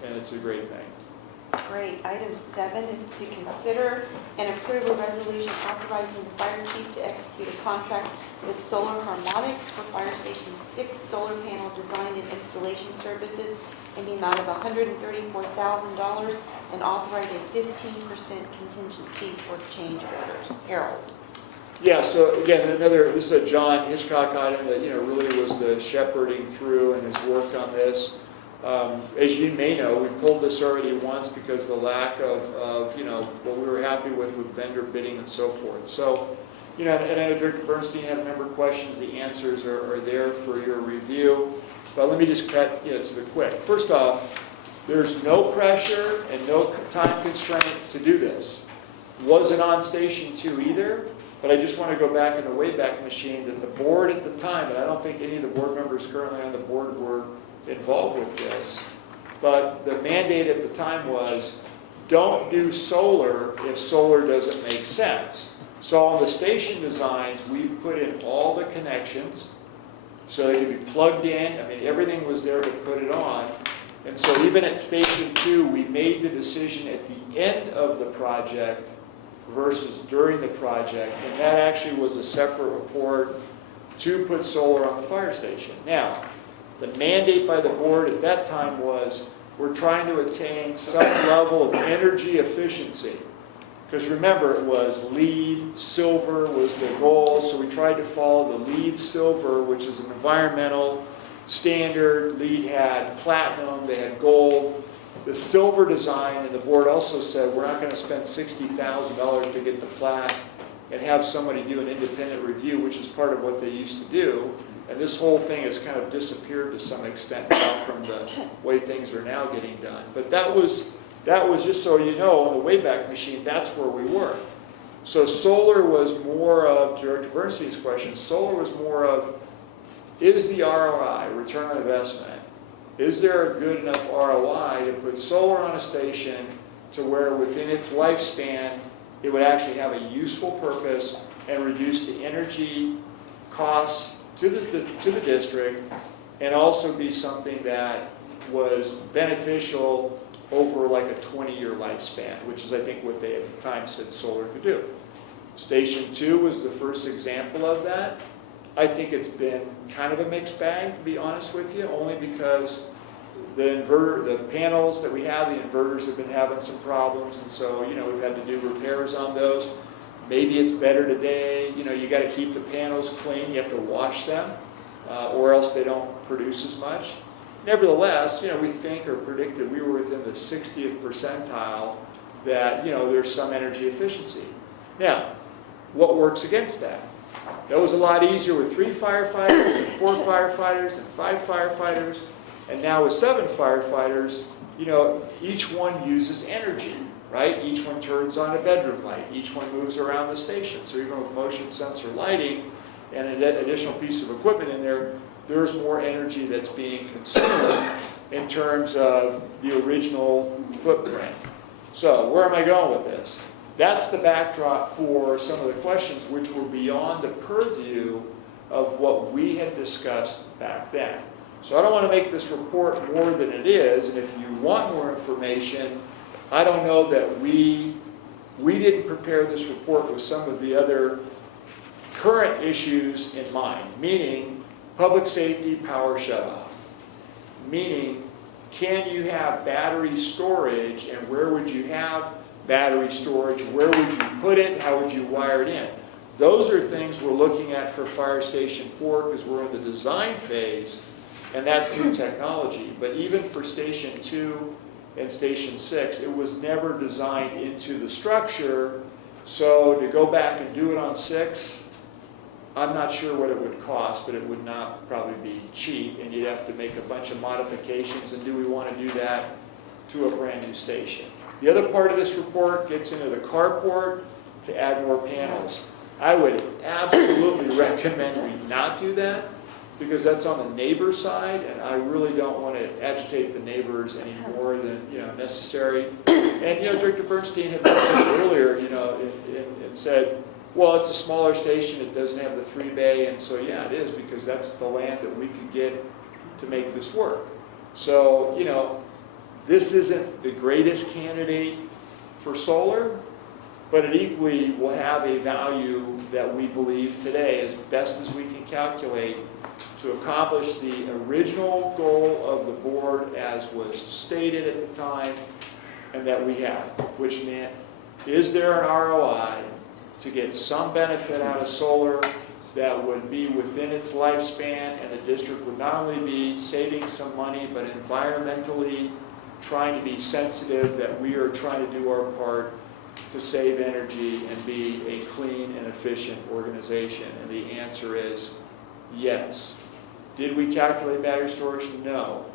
and it's a great thing. Great. Item 7 is to consider and approve a resolution authorizing the fire chief to execute a contract with Solar Harmonics for Fire Station 6 solar panel design and installation services in the amount of $134,000 and authorize a 15% contingency for change orders. Harold. Yeah, so again, this is a John Hitchcock item that, really was the shepherding through and has worked on this. As you may know, we pulled this already once because the lack of what we were happy with vendor bidding and so forth. So, and I know Director Bernstein had a number of questions. The answers are there for your review. But let me just cut to the quick. First off, there's no pressure and no time constraint to do this. Wasn't on Station 2 either, but I just want to go back in the Wayback Machine that the board at the time, and I don't think any of the board members currently on the board were involved with this, but the mandate at the time was don't do solar if solar doesn't make sense. So on the station designs, we've put in all the connections so they could be plugged in. I mean, everything was there to put it on. And so even at Station 2, we made the decision at the end of the project versus during the project, and that actually was a separate report to put solar on the fire station. Now, the mandate by the board at that time was we're trying to attain some level of energy efficiency. Because remember, it was LEED, silver was the goal, so we tried to follow the LEED silver, which is an environmental standard. LEED had platinum, they had gold. the silver design, and the board also said, we're not gonna spend $60,000 to get the plaque and have somebody do an independent review, which is part of what they used to do. And this whole thing has kind of disappeared to some extent now from the way things are now getting done. But that was just so you know, on the Wayback Machine, that's where we were. So solar was more of, to Director Bernstein's question, solar was more of, is the ROI, return on investment, is there a good enough ROI to put solar on a station to where within its lifespan, it would actually have a useful purpose and reduce the energy costs to the district, and also be something that was beneficial over like a 20-year lifespan, which is I think what they at the time said solar could do. Station 2 was the first example of that. I think it's been kind of a mixed bag, to be honest with you, only because the inverter, the panels that we have, the inverters have been having some problems, and so, you know, we've had to do repairs on those. Maybe it's better today, you know, you got to keep the panels clean, you have to wash them, or else they don't produce as much. Nevertheless, you know, we think or predicted we were within the 60th percentile that, you know, there's some energy efficiency. Now, what works against that? That was a lot easier with 3 firefighters and 4 firefighters and 5 firefighters, and now with 7 firefighters, you know, each one uses energy, right? Each one turns on a bedroom light, each one moves around the station. So even with motion sensor lighting and an additional piece of equipment in there, there's more energy that's being consumed in terms of the original footprint. So where am I going with this? That's the backdrop for some of the questions which were beyond the purview of what we had discussed back then. So I don't want to make this report more than it is, and if you want more information, I don't know that we didn't prepare this report with some of the other current issues in mind, meaning public safety power shutoff, meaning can you have battery storage, and where would you have battery storage, where would you put it, how would you wire it in? Those are things we're looking at for Fire Station 4 because we're in the design phase, and that's new technology. But even for Station 2 and Station 6, it was never designed into the structure, so to go back and do it on 6, I'm not sure what it would cost, but it would not probably be cheap, and you'd have to make a bunch of modifications, and do we want to do that to a brand new station? The other part of this report gets into the carport to add more panels. I would absolutely recommend we not do that because that's on the neighbor side, and I really don't want to agitate the neighbors any more than necessary. And Director Bernstein had mentioned earlier, and said, well, it's a smaller station, it doesn't have the 3-bay, and so yeah, it is because that's the land that we could get to make this work. So, this isn't the greatest candidate for solar, but it equally will have a value that we believe today, as best as we can calculate, to accomplish the original goal of the board as was stated at the time and that we had, which meant, is there an ROI to get some benefit out of solar that would be within its lifespan, and the district would not only be saving some money, but environmentally trying to be sensitive that we are trying to do our part to save energy and be a clean and efficient organization? And the answer is yes. Did we calculate battery storage? No.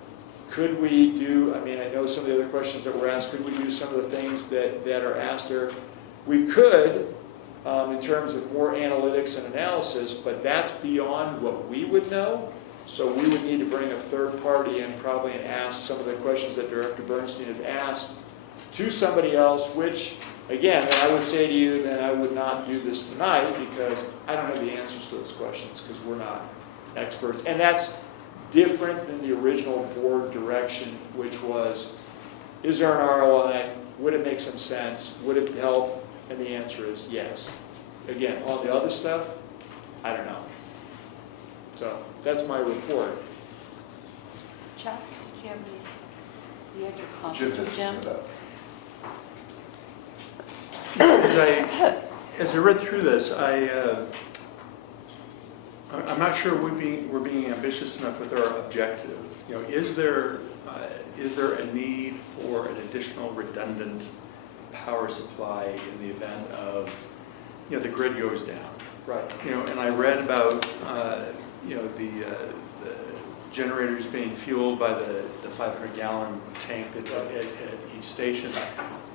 Could we do, I know some of the other questions that were asked, could we do some of the things that are asked there? We could, in terms of more analytics and analysis, but that's beyond what we would know. So we would need to bring a third party in probably and ask some of the questions that Director Bernstein has asked to somebody else, which, again, I would say to you that I would not do this tonight because I don't have the answers to those questions because we're not experts. And that's different than the original board direction, which was, is there an ROI? Would it make some sense? Would it help? And the answer is yes. Again, all the other stuff, I don't know. So that's my report. Chuck, did you have any, you had your comment, Jim? As I read through this, I'm not sure we're being ambitious enough with our objective. You know, is there a need for an additional redundant power supply in the event of, you know, the grid goes down? Right. You know, and I read about, you know, the generators being fueled by the 500-gallon tank that's at each station.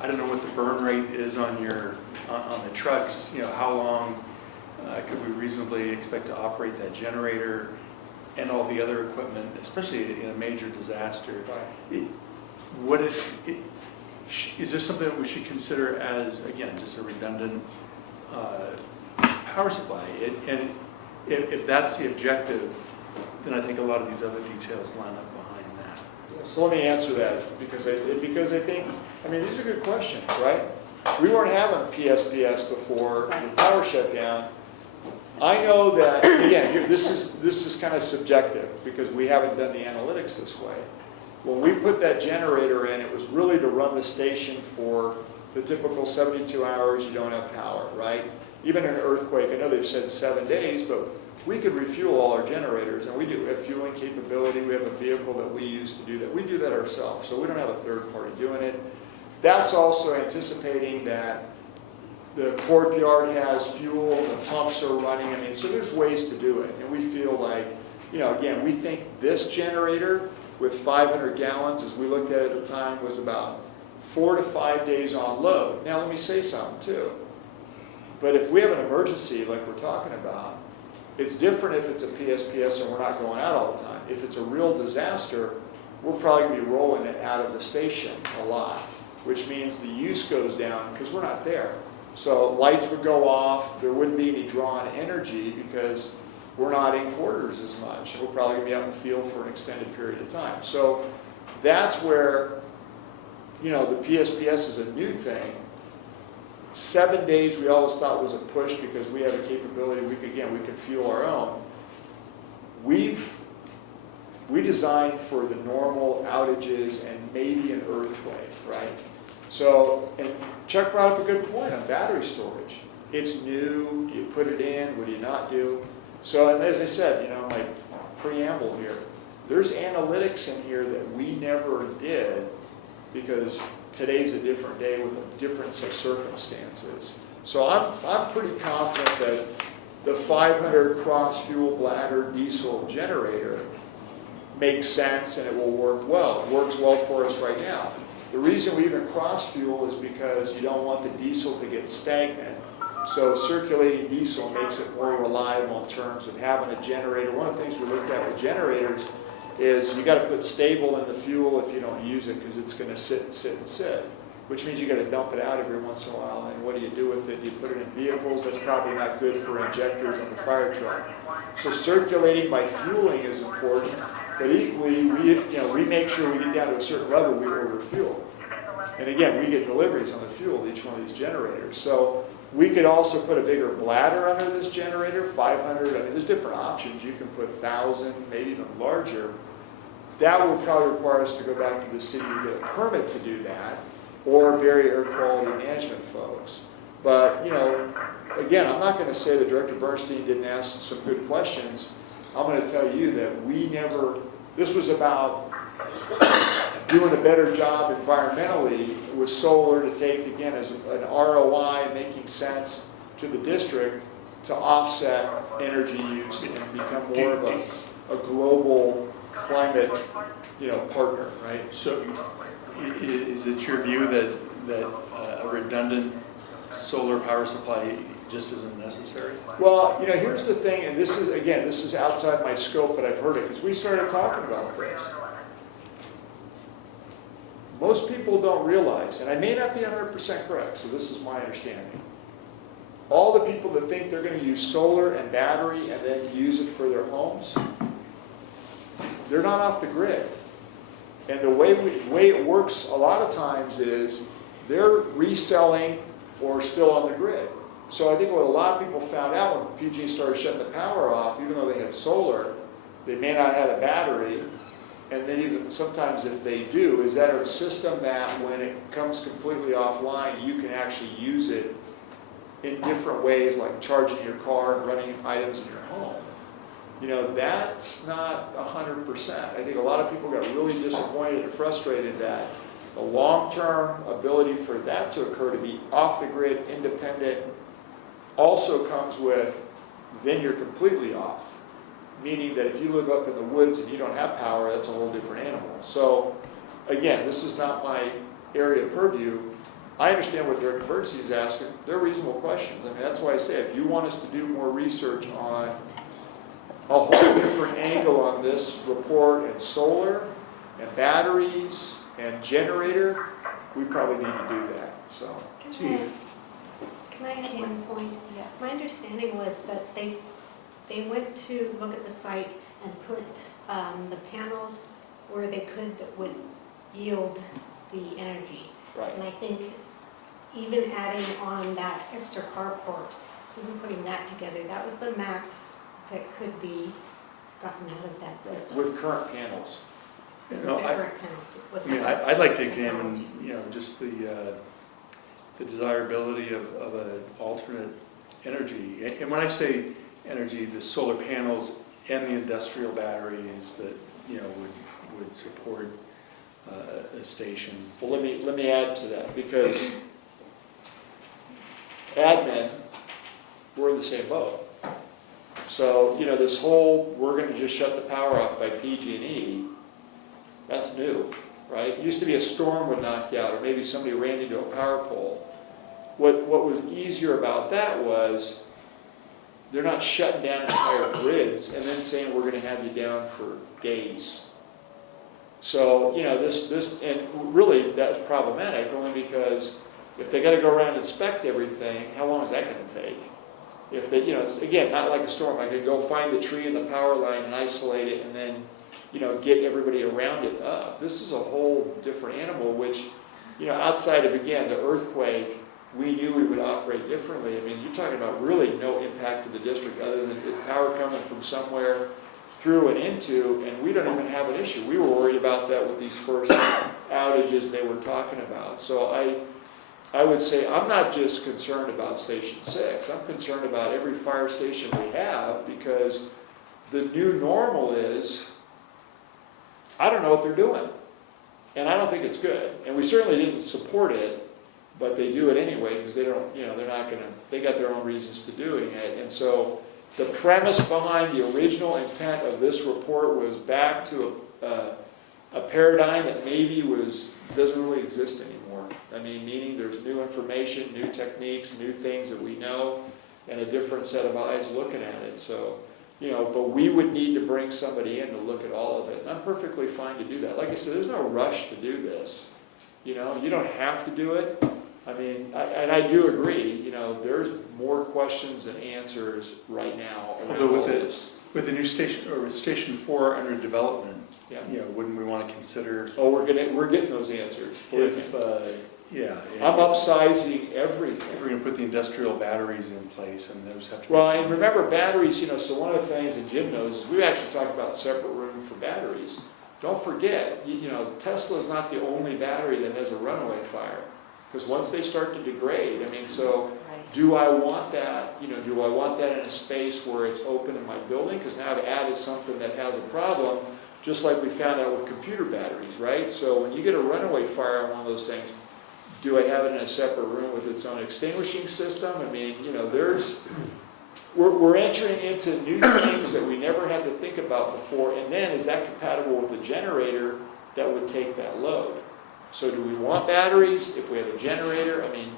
I don't know what the burn rate is on the trucks. You know, how long could we reasonably expect to operate that generator and all the other equipment, especially in a major disaster? Is this something that we should consider as, again, just a redundant power supply? And if that's the objective, then I think a lot of these other details line up behind that. So let me answer that, because I think, I mean, these are good questions, right? We weren't having PSPS before the power shut down. I know that, again, this is kind of subjective, because we haven't done the analytics this way. When we put that generator in, it was really to run the station for the typical 72 hours you don't have power, right? Even an earthquake, I know they've said 7 days, but we could refuel all our generators, and we do have fueling capability. We have a vehicle that we use to do that. We do that ourselves, so we don't have a third party doing it. That's also anticipating that the courtyard has fuel, the pumps are running. I mean, so there's ways to do it, and we feel like, you know, again, we think this generator with 500 gallons, as we looked at it at the time, was about 4 to 5 days on load. Now, let me say something too. But if we have an emergency like we're talking about, it's different if it's a PSPS and we're not going out all the time. If it's a real disaster, we're probably going to be rolling it out of the station a lot, which means the use goes down because we're not there. So lights would go off, there wouldn't be any drawn energy because we're not in quarters as much. We're probably going to be out in the field for an extended period of time. So that's where, you know, the PSPS is a new thing. 7 days we always thought was a push because we have a capability, we could fuel our own. We designed for the normal outages and maybe an earthquake, right? So, and Chuck brought up a good point on battery storage. It's new, you put it in, what do you not do? So, and as I said, you know, my preamble here, there's analytics in here that we never did because today's a different day with a different set of circumstances. So I'm pretty confident that the 500 cross fuel bladder diesel generator makes sense and it will work well. It works well for us right now. The reason we even cross fuel is because you don't want the diesel to get stagnant. So circulating diesel makes it more reliable in terms of having a generator. One of the things we looked at with generators is you got to put stable in the fuel if you don't use it because it's going to sit and sit and sit, which means you got to dump it out every once in a while. And what do you do with it? Do you put it in vehicles? That's probably not good for injectors on the fire truck. So circulating by fueling is important, but equally we make sure we get down to a certain level, we order fuel. And again, we get deliveries on the fuel, each one of these generators. So we could also put a bigger bladder under this generator, 500. I mean, there's different options. You can put 1,000, maybe even larger. That will probably require us to go back to the city to get a permit to do that, or bury air quality management folks. But, you know, again, I'm not going to say that Director Bernstein didn't ask some good questions. I'm going to tell you that this was about doing a better job environmentally with solar to take, again, as an ROI, making sense to the district to offset energy use and become more of a global climate, partner, right? So is it your view that a redundant solar power supply just isn't necessary? Well, here's the thing, and this is outside my scope, but I've heard it, because we started talking about this. Most people don't realize, and I may not be 100% correct, so this is my understanding. All the people that think they're going to use solar and battery and then use it for their homes, they're not off the grid. And the way it works a lot of times is they're reselling or still on the grid. So I think what a lot of people found out when PG started shutting the power off, even though they had solar, they may not have a battery. And then even sometimes if they do, is that a system that when it comes completely offline, you can actually use it in different ways, like charging your car and running items in your home. that's not 100%. I think a lot of people got really disappointed and frustrated that the long-term ability for that to occur, to be off the grid, independent, also comes with, then you're completely off. Meaning that if you live up in the woods and you don't have power, that's a whole different animal. So, again, this is not my area of purview. I understand what Director Bergsey is asking. They're reasonable questions. I mean, that's why I say, if you want us to do more research on a whole different angle on this report and solar and batteries and generator, we probably need to do that, so. Can I make one point? Yeah. My understanding was that they went to look at the site and put the panels where they could, that would yield the energy. Right. And I think even adding on that extra carport, even putting that together, that was the max that could be gotten out of that system. With current panels. With No, the I- current panels, with I mean, that I'd like to examine, technology. just the desirability of an alternate energy. And when I say energy, the solar panels and the industrial batteries that, would support a station. Well, let me add to that, because admin, we're in the same boat. So, this whole, we're gonna just shut the power off by PG&E, that's new, right? It used to be a storm would knock you out, or maybe somebody ran into a power pole. What was easier about that was, they're not shutting down entire grids and then saying, we're gonna have you down for days. So, this, and really, that's problematic, only because if they gotta go around and inspect everything, how long is that gonna take? If they, it's, again, not like a storm, I could go find the tree and the power line and isolate it and then, get everybody around it up. This is a whole different animal, which, outside of, again, the earthquake, we knew we would operate differently. I mean, you're talking about really no impact to the district other than the power coming from somewhere through and into, and we don't even have an issue. We were worried about that with these first outages they were talking about. So I would say I'm not just concerned about Station 6. I'm concerned about every fire station we have, because the new normal is, I don't know what they're doing. And I don't think it's good. And we certainly didn't support it, but they do it anyway because they don't, they're not going to, they got their own reasons to doing it. And so the premise behind the original intent of this report was back to a paradigm that maybe doesn't really exist anymore. I mean, meaning there's new information, new techniques, new things that we know, and a different set of eyes looking at it. So, but we would need to bring somebody in to look at all of it. And I'm perfectly fine to do that. Like I said, there's no rush to do this. You don't have to do it. I mean, and I do agree, there's more questions than answers right now around Although all this. With the new station, or with Station 4 under development, Yeah. wouldn't we want to consider Oh, we're getting those answers. if, I'm upsizing everything. if we're going to put the industrial batteries in place and those have to be. Well, and remember batteries, so one of the things that Jim knows is we actually talked about separate room for batteries. Don't forget, Tesla's not the only battery that has a runaway fire. Because once they start to degrade, so do I want that, do I want that in a space where it's open in my building? Because now I've added something that has a problem, just like we found out with computer batteries, right? So when you get a runaway fire on one of those things, do I have it in a separate room with its own extinguishing system? I mean, we're entering into new things that we never had to think about before. And then is that compatible with a generator that would take that load? So do we want batteries if we have a generator? I mean,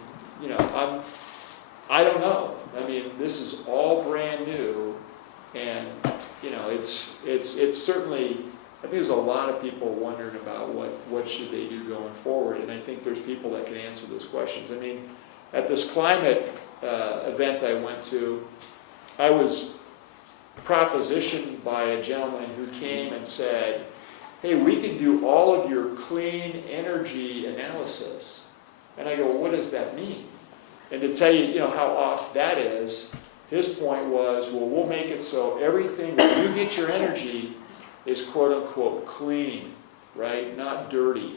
I don't know. I mean, this is all brand new, and it's certainly. I think there's a lot of people wondering about what should they do going forward, and I think there's people that can answer those questions. I mean, at this climate event I went to, I was propositioned by a gentleman who came and said, hey, we can do all of your clean energy analysis. And I go, well, what does that mean? And to tell you, how off that is, his point was, well, we'll make it so everything that you get your energy is quote unquote clean, right? Not dirty.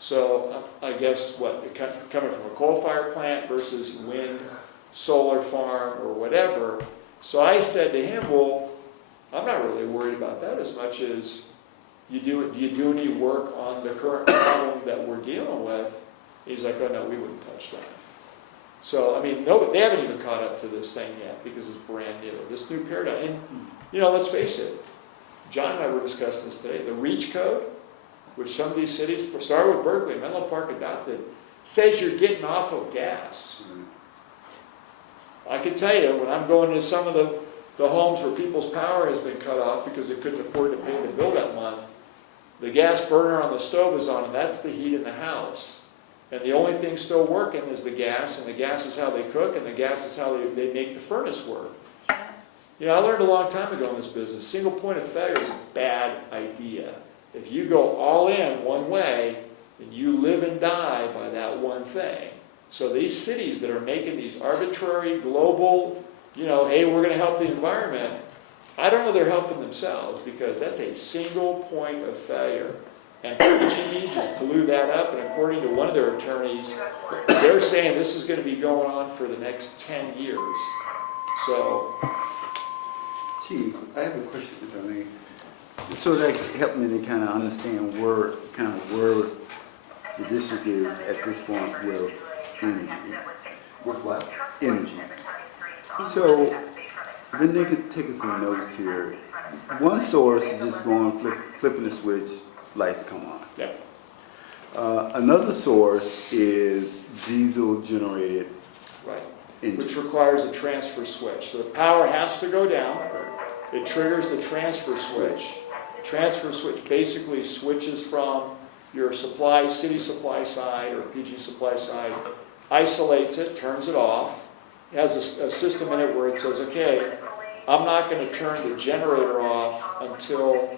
So I guess coming from a coal fire plant versus wind, solar farm, or whatever. So I said to him, well, I'm not really worried about that as much as do you do any work on the current problem that we're dealing with? He's like, oh no, we wouldn't touch that. So, I mean, no, they haven't even caught up to this thing yet because it's brand new, this new paradigm. And, you know, let's face it, John and I were discussing this today, the REACH code, which some of these cities, started with Berkeley, Menlo Park adopted, says you're getting off of gas. I can tell you, when I'm going to some of the homes where people's power has been cut off because they couldn't afford to pay the bill that month, the gas burner on the stove is on, and that's the heat in the house. And the only thing still working is the gas, and the gas is how they cook, and the gas is how they make the furnace work. You know, I learned a long time ago in this business, single point of failure is a bad idea. If you go all in one way, then you live and die by that one thing. So these cities that are making these arbitrary, global, you know, hey, we're going to help the environment, I don't know they're helping themselves because that's a single point of failure. And PG&E just blew that up, and according to one of their attorneys, they're saying this is going to be going on for the next 10 years. So, Chief, I have a question if I may. So that helped me to kind of understand where the district is at this point with energy. With what? Energy. So then they could take some notes here. One source is just going, flipping the switch, lights come on. yeah. Another source is diesel generated Right. engine. Which requires a transfer switch. So the power has to go down. It triggers the transfer switch. The transfer switch basically switches from your supply, city supply side or PG supply side, isolates it, turns it off. It has a system in it where it says, okay, I'm not going to turn the generator off until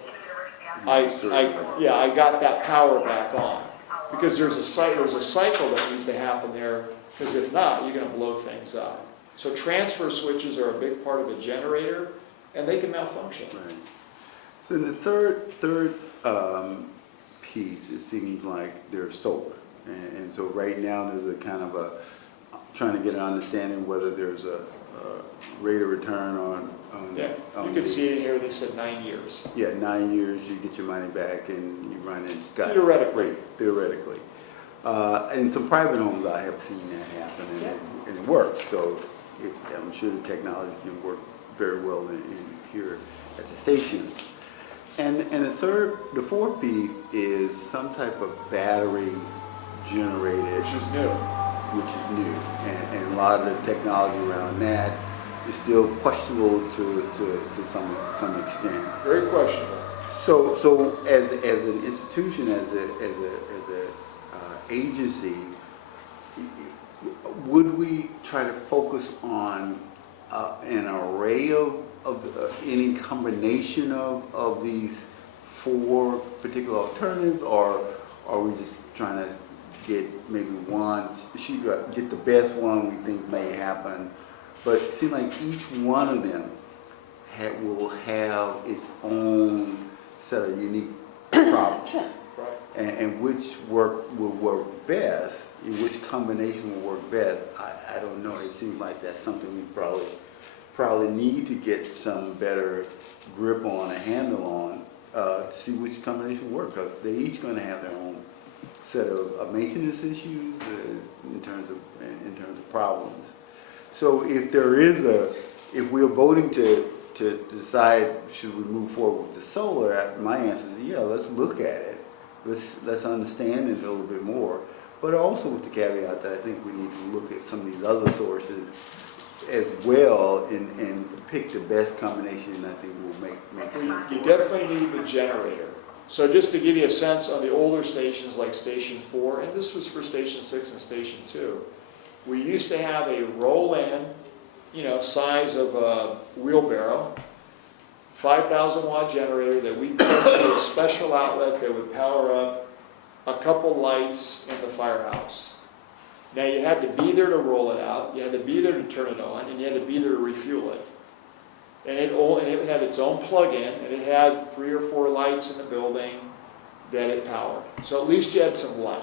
I got that power back on. Because there's a cycle that needs to happen there, because if not, you're going to blow things up. So transfer switches are a big part of a generator, and they can malfunction. Right. So in the third piece, it seems like there's solar. And so right now there's a kind of trying to get an understanding whether there's a rate of return on Yeah, you can see it here, they said 9 years. Yeah, 9 years, you get your money back and you run it. Theoretically. Theoretically. In some private homes, I have seen that happen, and it works. So I'm sure the technology can work very well in here at the stations. And the fourth piece is some type of battery generated, which is new, and a lot of the technology around that is still questionable to some extent. Very questionable. So as an institution, as a agency, would we try to focus on an array of any combination of these four particular alternatives, or are we just trying to get maybe one, get the best one we think may happen? But it seems like each one of them will have its own set of unique problems. Right. And which will work best, which combination will work best, I don't know. It seems like that's something we probably need to get some better grip on, a handle on, to see which combination will work, because they're each going to have their own set of maintenance issues in terms of problems. So if we're voting to decide should we move forward with the solar, my answer is yeah, let's look at it. Let's understand it a little bit more. But also with the caveat that I think we need to look at some of these other sources as well and pick the best combination I think will make sense. You definitely need the generator. So just to give you a sense on the older stations like Station 4, and this was for Station 6 and Station 2, we used to have a roll-in, size of a wheelbarrow, 5,000 watt generator that we put to a special outlet that would power up a couple lights in the firehouse. Now you had to be there to roll it out, you had to be there to turn it on, and you had to be there to refuel it. And it had its own plug-in, and it had 3 or 4 lights in the building that it powered. So at least you had some light.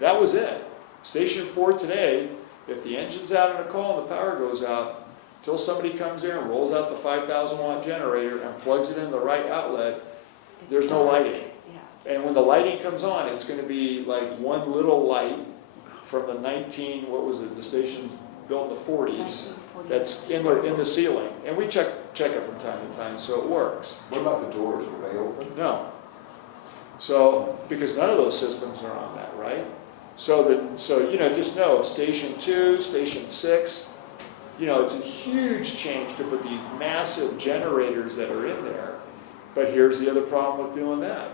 That was it. Station 4 today, if the engine's out on a call and the power goes out, Till somebody comes there and rolls out the 5,000 watt generator and plugs it in the right outlet, there's no lighting. Yeah. And when the lighting comes on, it's gonna be like one little light from the what was it, the station's built in the 40s, 1940. that's in the ceiling. And we check it from time to time, so it works. What about the doors, were they open? No. So, because none of those systems are on that, right? So just know, station 2, station 6, it's a huge change to put these massive generators that are in there. But here's the other problem with doing that.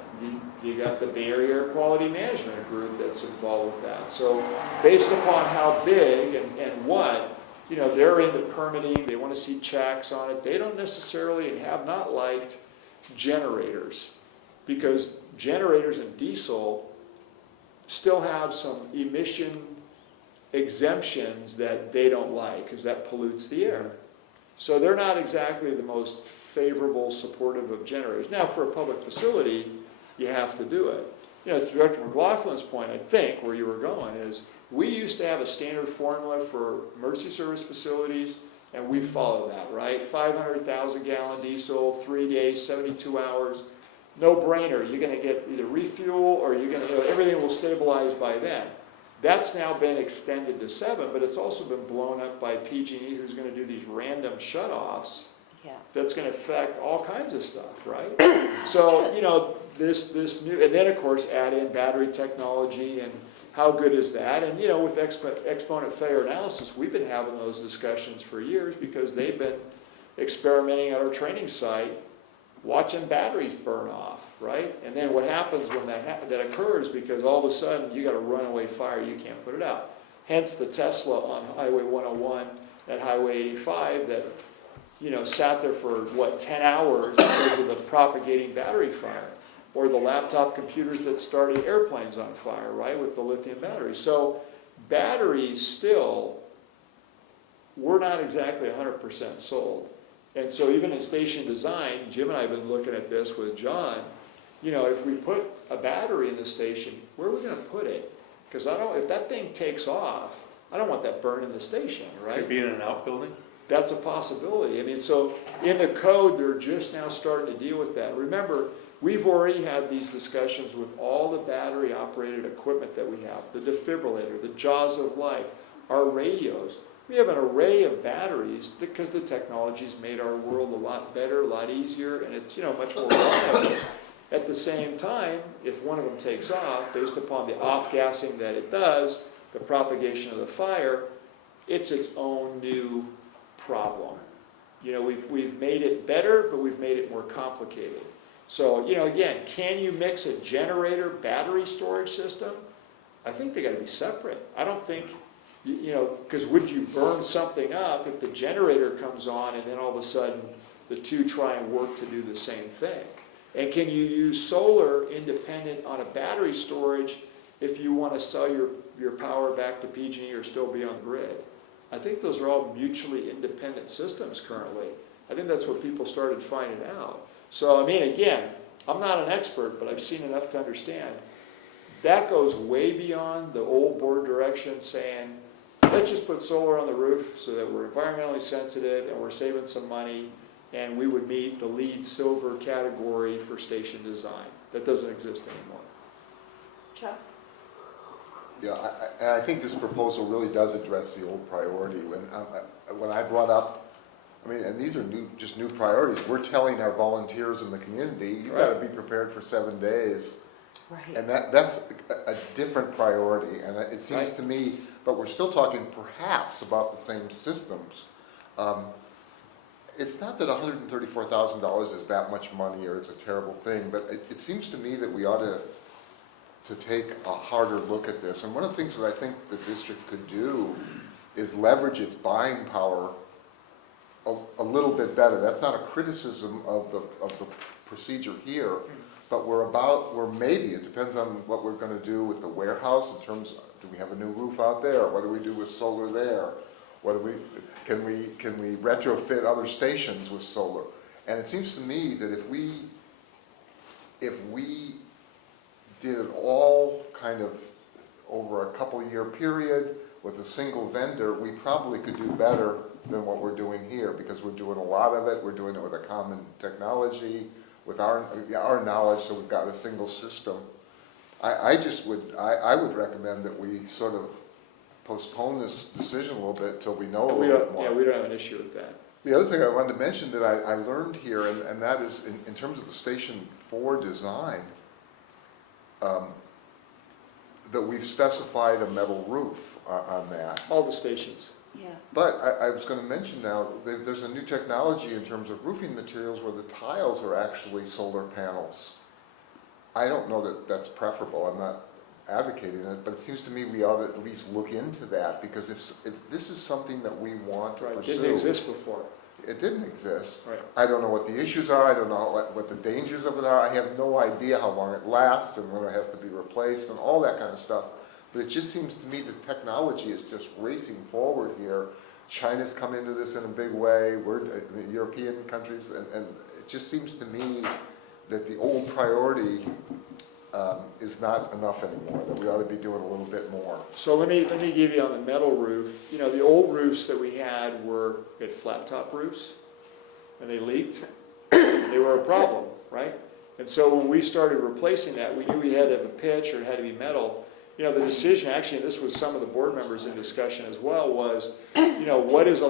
You got the Bay Area Air Quality Management Group that's involved with that. So based upon how big and what, they're into permitting, they want to see checks on it. They don't necessarily and have not liked generators, because generators and diesel still have some emission exemptions that they don't like, because that pollutes the air. So they're not exactly the most favorable supportive of generators. Now, for a public facility, you have to do it. To Director McLaughlin's point, I think, where you were going is, we used to have a standard formula for emergency service facilities, and we follow that, right? 500,000 gallon diesel, 3 days, 72 hours, no brainer. You're gonna get either refuel or you're gonna, everything will stabilize by then. That's now been extended to 7, but it's also been blown up by PG&E, who's gonna do these random shutoffs. Yeah. That's gonna affect all kinds of stuff, right? So, this new, and then of course add in battery technology, and how good is that? And with exponent failure analysis, we've been having those discussions for years, because they've been experimenting at our training site, watching batteries burn off, right? And then what happens when that occurs, because all of a sudden you got a runaway fire, you can't put it out. Hence the Tesla on Highway 101 and Highway 85 that sat there for 10 hours because of the propagating battery fire, or the laptop computers that started airplanes on fire, right, with the lithium batteries. So batteries still, we're not exactly 100% sold. And so even in station design, Jim and I have been looking at this with John, if we put a battery in the station, where are we gonna put it? Because if that thing takes off, I don't want that burning the station, right? Could be in an outbuilding? That's a possibility. So in the code, they're just now starting to deal with that. Remember, we've already had these discussions with all the battery-operated equipment that we have, the defibrillator, the jaws of life, our radios. We have an array of batteries because the technology's made our world a lot better, a lot easier, and it's much more reliable. At the same time, if one of them takes off, based upon the off-gassing that it does, the propagation of the fire, it's its own new problem. We've made it better, but we've made it more complicated. So, again, can you mix a generator battery storage system? I think they got to be separate. I don't think, because would you burn something up if the generator comes on and then all of a sudden the two try and work to do the same thing? And can you use solar independent on a battery storage if you want to sell your power back to PG&E or still be on the grid? I think those are all mutually independent systems currently. I think that's what people started finding out. So, again, I'm not an expert, but I've seen enough to understand. That goes way beyond the old board direction saying, let's just put solar on the roof so that we're environmentally sensitive and we're saving some money, and we would meet the LEED silver category for station design. That doesn't exist anymore. Chuck? Yeah, and I think this proposal really does address the old priority. When I brought up, and these are just new priorities. We're telling our volunteers in the community, you've got to be prepared for 7 days. Right. And that's a different priority. And it seems to me, but we're still talking perhaps about the same systems. It's not that $134,000 is that much money or it's a terrible thing, but it seems to me that we ought to take a harder look at this. And one of the things that I think the district could do is leverage its buying power a little bit better. That's not a criticism of the procedure here, but we're maybe, it depends on what we're going to do with the warehouse in terms of, do we have a new roof out there? What do we do with solar there? Can we retrofit other stations with solar? And it seems to me that if we did it all kind of over a couple-year period with a single vendor, we probably could do better than what we're doing here, because we're doing a lot of it, we're doing it with a common technology, with our knowledge, so we've got a single system. I would recommend that we sort of postpone this decision a little bit till we know a We little bit don't, more. yeah, we don't have an issue with that. The other thing I wanted to mention that I learned here, and that is in terms of the Station 4 design, that we've specified a metal roof on that. All the stations. Yeah. But I was going to mention now, there's a new technology in terms of roofing materials where the tiles are actually solar panels. I don't know that that's preferable, I'm not advocating it, but it seems to me we ought to at least look into that, because if this is something that we want to Right, pursue. didn't exist before. It didn't exist. Right. I don't know what the issues are, I don't know what the dangers of it are, I have no idea how long it lasts and when it has to be replaced and all that kind of stuff. But it just seems to me the technology is just racing forward here. China's come into this in a big way, we're, the European countries, and it just seems to me that the old priority is not enough anymore, that we ought to be doing a little bit more. So let me give you on the metal roof, you know, the old roofs that we had had flat top roofs, and they leaked, and they were a problem, right? And so when we started replacing that, we knew we had to have a pitch or it had to be metal. You know, the decision, actually, and this was some of the board members in discussion as well, was, you know, what's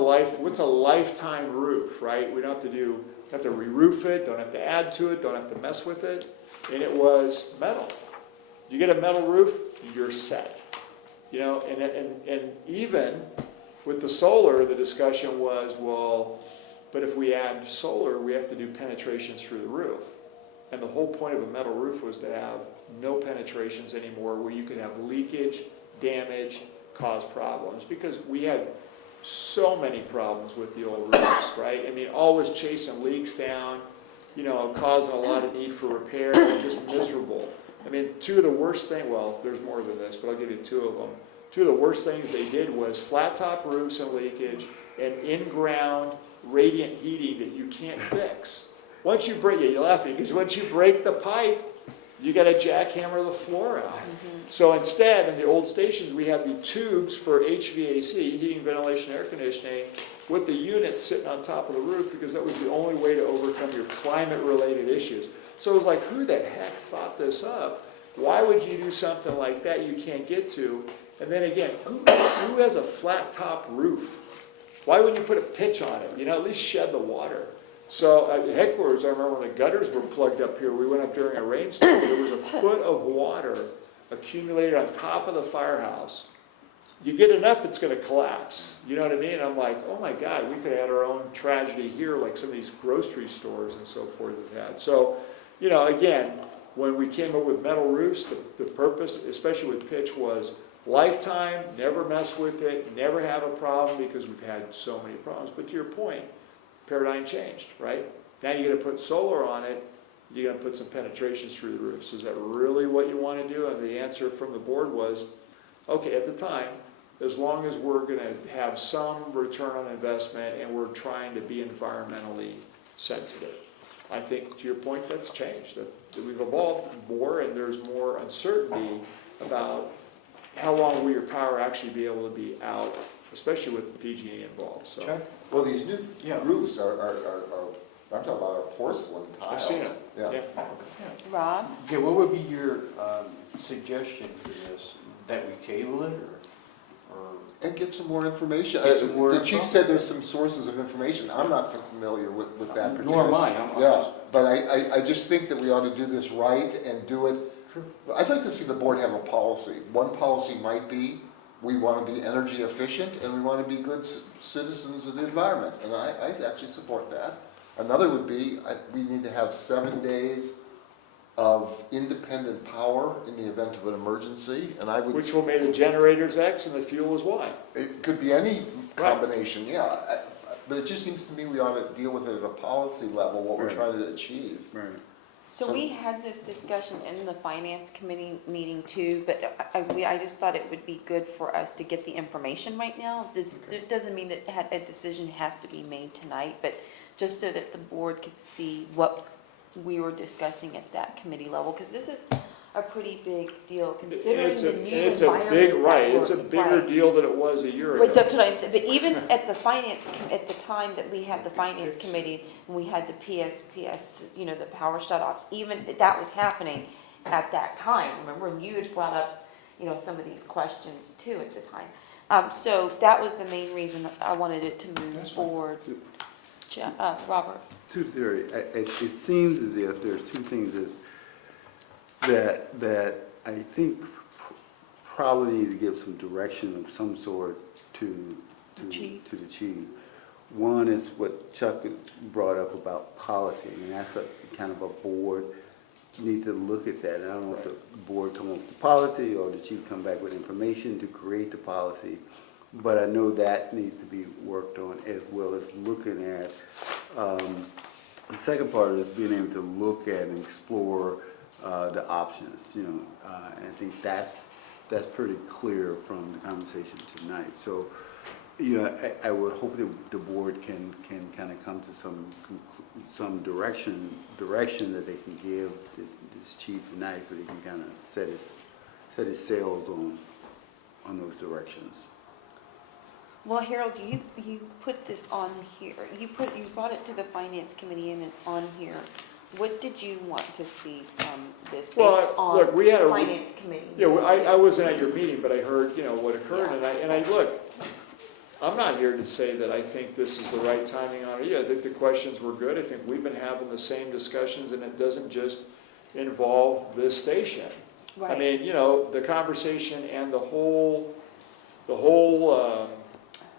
a lifetime roof, right? We don't have to re-roof it, don't have to add to it, don't have to mess with it, and it was metal. You get a metal roof, you're set. You know, and even with the solar, the discussion was, well, but if we add solar, we have to do penetrations through the roof. And the whole point of a metal roof was to have no penetrations anymore, where you could have leakage, damage, cause problems, because we had so many problems with the old roofs, right? I mean, always chasing leaks down, you know, causing a lot of need for repair, just miserable. I mean, two of the worst things, well, there's more than this, but I'll give you two of them. Two of the worst things they did was flat top roofs and leakage, and in-ground radiant heating that you can't fix. Once you break it, you're laughing, because once you break the pipe, you got to jackhammer the floor out. So instead, in the old stations, we had the tubes for HVAC, heating, ventilation, air conditioning, with the units sitting on top of the roof, because that was the only way to overcome your climate-related issues. So it was like, who the heck thought this up? Why would you do something like that you can't get to? And then again, who has a flat top roof? Why wouldn't you put a pitch on it? You know, at least shed the water. So at headquarters, I remember when the gutters were plugged up here, we went up during a rainstorm, there was a foot of water accumulated on top of the firehouse. You get enough, it's going to collapse. You know what I mean? I'm like, oh my God, we could have had our own tragedy here, like some of these grocery stores and so forth have had. So, you know, again, when we came up with metal roofs, the purpose, especially with pitch, was lifetime, never mess with it, never have a problem, because we've had so many problems. But to your point, paradigm changed, right? Now you're going to put solar on it, you're going to put some penetrations through the roof. So is that really what you want to do? And the answer from the board was, okay, at the time, as long as we're going to have some return on investment and we're trying to be environmentally sensitive. I think, to your point, that's changed, that we've evolved more and there's more uncertainty about how long will your power actually be able to be out, especially with PG&E involved, so. Chuck? Well, these new Yeah. roofs are, I'm talking about are porcelain tiles. I've seen it, yeah. Rob? Okay, what would be your suggestion for this? That we table it, or? And get some more information. Get some more The chief info? said there's some sources of information. I'm not familiar with that particular. Nor am I. I'm Yeah, just- but I just think that we ought to do this right and do it. True. I'd like to see the board have a policy. One policy might be, we want to be energy efficient and we want to be good citizens of the environment. And I actually support that. Another would be, we need to have 7 days of independent power in the event of an emergency, and I would. Which will make the generators X and the fuel is Y. It could be any combination, yeah. But it just seems to me we ought to deal with it at a policy level, what we're Right. trying to achieve. Right. So we had this discussion in the finance committee meeting too, but I just thought it would be good for us to get the information right now. It doesn't mean that a decision has to be made tonight, but just so that the board could see what we were discussing at that committee level, because this is a pretty big deal And considering it's the a, new it's a big, environment. right, that it's a we're- bigger right. deal than it was a year But ago. that's what I'm saying, but even at the at the time that we had the finance committee, and we had the PSPS, the power shutoffs, even that was happening at that time, remember, and you had brought up, some of these questions too at the time. So that was the main reason that I wanted it to move That's fine. forward. Robert? Two theory, it seems as if there's two things that I think probably need to give some direction of some sort to Chief. the chief. One is what Chuck brought up about policy, and that's a kind of a board need to look at that. And I don't know if the board come up with the policy or the chief come back with information to create the policy, but I know that needs to be worked on, as well as looking at, the second part is being able to look at and explore the options, and I think that's pretty clear from the conversation tonight. So, I would hope that the board can kind of come to some direction that they can give this chief tonight, so they can kind of set his sails on those directions. Well, Harold, you put this on here, you brought it to the finance committee and it's on here. What did you want to see from this based Well, on look, we had the a- finance committee? Yeah, well, I wasn't at your meeting, but I heard, what occurred, Yeah. and I look, I'm not here to say that I think this is the right timing on it. Yeah, I think the questions were good. I think we've been having the same discussions, and it doesn't just involve this station. I Right. mean, the conversation and the whole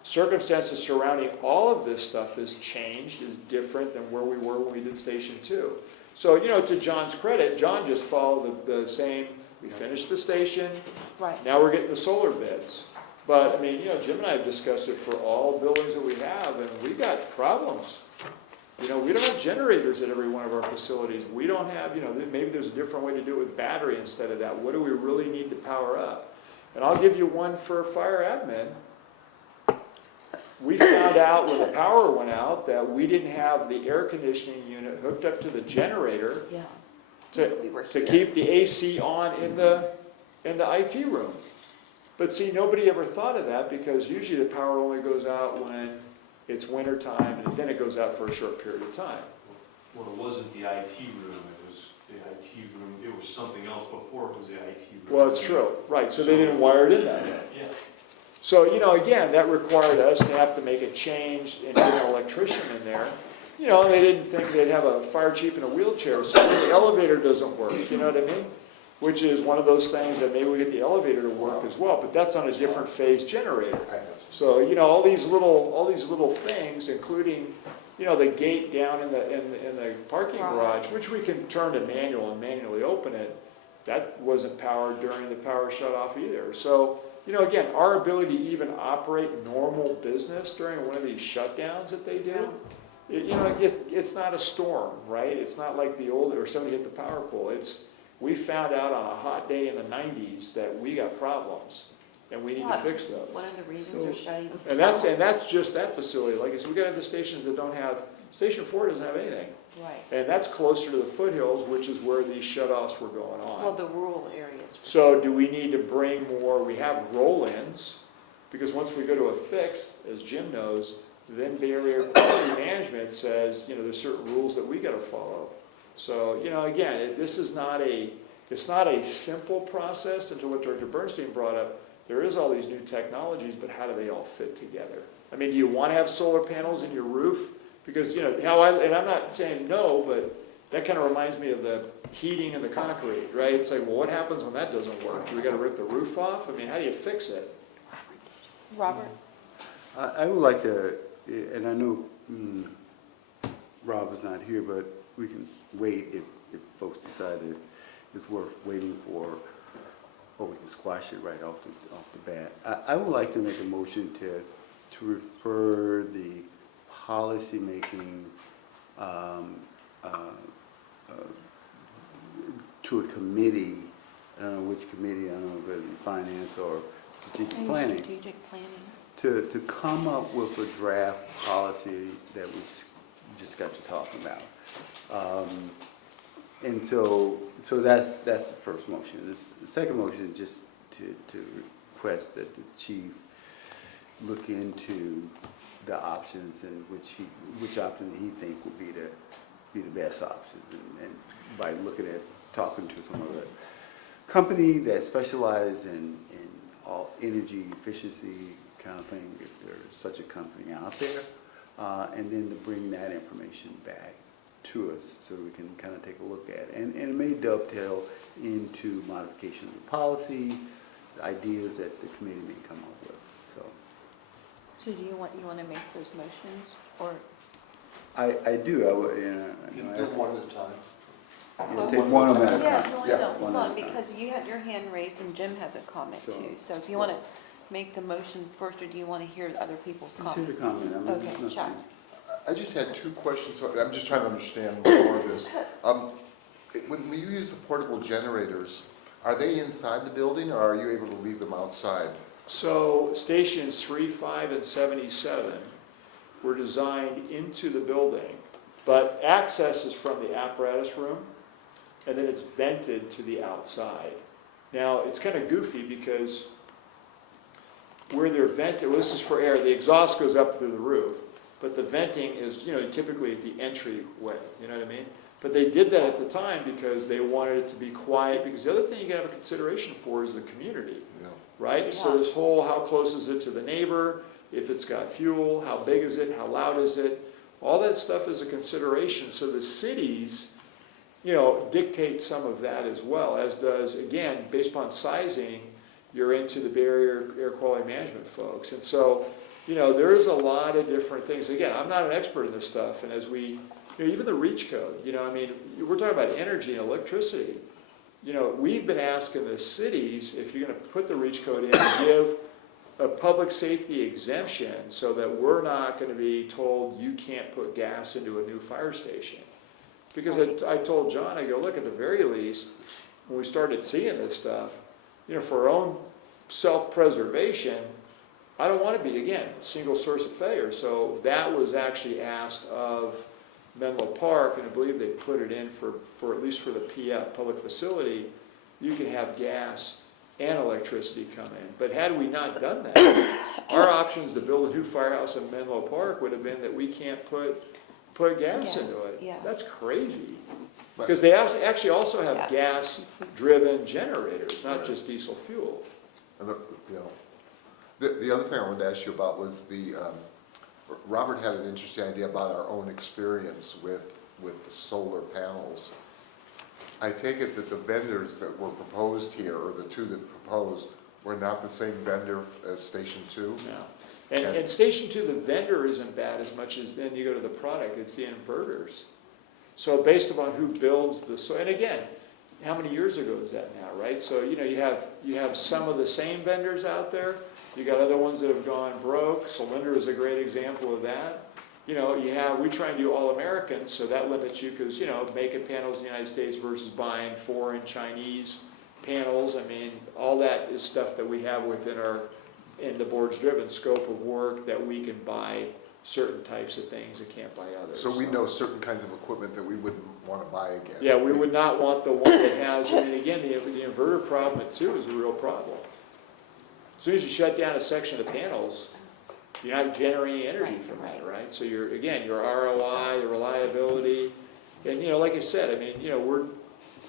circumstances surrounding all of this stuff has changed, is different than where we were when we did Station 2. So, to John's credit, John just followed the same, we finished the station, Right. now we're getting the solar bids. But, I mean, Jim and I have discussed it for all buildings that we have, and we've got problems. We don't have generators at every one of our facilities. We don't have, maybe there's a different way to do it with battery instead of that. What do we really need to power up? And I'll give you one for fire admin. We found out when the power went out that we didn't have the air conditioning unit hooked up to the generator Yeah. to, We were to here. keep the AC on in the IT room. But see, nobody ever thought of that, because usually the power only goes out when it's winter time, and then it goes out for a short period of time. Well, it wasn't the IT room, it was the IT room, it was something else before it was the IT room. Well, it's true, right, so they didn't wire it in that way. Yeah. So, again, that required us to have to make a change and get an electrician in there. They didn't think they'd have a fire chief in a wheelchair, so the elevator doesn't work, you know what I mean? Which is one of those things that maybe we get the elevator to work as well, but that's on a different phase generator. So, all these little things, including, the gate down in the parking garage, which we can turn to manual and manually open it, that wasn't powered during the power shut off either. So, again, our ability to even operate normal business during one of these shutdowns that they do, it's not a storm, right? It's not like the old, or somebody hit the power pole. We found out on a hot day in the 90s that we got problems, and we need to fix those. One of the reasons they're shutting. And that's just that facility. Like I said, we got other stations that don't have, Station 4 doesn't have anything. Right. And that's closer to the foothills, which is where these shut-offs were going Well, on. the rural areas. So do we need to bring more, we have roll-ins, because once we go to a fixed, as Jim knows, then Bay Area Quality Management says, there's certain rules that we gotta follow. So, again, it's not a simple process, and to what Director Bernstein brought up, there is all these new technologies, but how do they all fit together? I mean, do you want to have solar panels in your roof? Because, and I'm not saying no, but that kind of reminds me of the heating and the concrete, right? It's like, well, what happens when that doesn't work? Do we got to rip the roof off? I mean, how do you fix it? Robert? I would like to, and I know Rob is not here, but we can wait if folks decide that it's worth waiting for, or we can squash it right off the bat. I would like to make a motion to refer the policymaking to a committee. I don't know which committee, I don't know if it's finance or strategic planning. Strategic planning. To come up with a draft policy that we just got to talking about. And so that's the first motion. The second motion is just to request that the chief look into the options and which option he think would be the best options. And by looking at, talking to some other company that specialize in all energy efficiency kind of thing, if there's such a company out there, and then to bring that information back to us so we can kind of take a look at it. And it may dovetail into modification of the policy, the ideas that the committee may come up with, so. So do you want to make those motions, or? I do, I would, You can do one at a time. take one of them at a Yeah, time. no, I Yeah, know, one hold at on, a time. because you had your hand raised and Jim has a comment Sure. too. So if you want to make the motion first, or do you want to hear other people's Consider comments? comment. I mean, Okay, it's Chuck. nothing. I just had two questions, so I'm just trying to understand more of this. When you use the portable generators, are they inside the building, or are you able to leave them outside? So stations 3, 5, and 77 were designed into the building, but access is from the apparatus room, and then it's vented to the outside. Now, it's kind of goofy because where they're vented, well, this is for air, the exhaust goes up through the roof, but the venting is, typically at the entryway, you know what I mean? But they did that at the time because they wanted it to be quiet, because the other thing you gotta have a consideration for is the community, You know? right? So this whole, how close is it to the neighbor, if it's got fuel, how big is it, how loud is it? All that stuff is a consideration, so the cities, dictate some of that as well, as does, again, based upon sizing, you're into the Bay Area Air Quality Management folks. And so, there's a lot of different things. Again, I'm not an expert in this stuff, and as we, even the REACH code, we're talking about energy and electricity. We've been asking the cities, if you're gonna put the REACH code in, give a public safety exemption so that we're not gonna be told you can't put gas into a new fire station. Because I told John, I go, look, at the very least, when we started seeing this stuff, for our own self-preservation, I don't want to be, again, a single source of failure. So that was actually asked of Menlo Park, and I believe they put it in for at least for the PF, public facility, you can have gas and electricity come in. But had we not done that, our options to build a new firehouse in Menlo Park would have been that we can't put gas into it. Yeah. That's crazy. Because they actually also have gas-driven generators, not just diesel fuel. And the other thing I wanted to ask you about was Robert had an interesting idea about our own experience with the solar panels. I take it that the vendors that were proposed here, or the two that proposed, were not the same vendor as Station 2? No. And Station 2, the vendor isn't bad as much as then you go to the product, it's the inverters. So based upon who builds and again, how many years ago is that now, right? So, you have some of the same vendors out there, you got other ones that have gone broke. Cylinder is a great example of that. We try and do all American, so that limits you because, making panels in the United States versus buying foreign Chinese panels. I mean, all that is stuff that we have within in the board's driven scope of work that we can buy certain types of things and can't buy others. So we know certain kinds of equipment that we wouldn't want to buy again. Yeah, we would not want the one that has, and again, the inverter problem too is a real problem. As soon as you shut down a section of the panels, you're not generating energy from that, right? So your ROI, your reliability, and like I said, we're,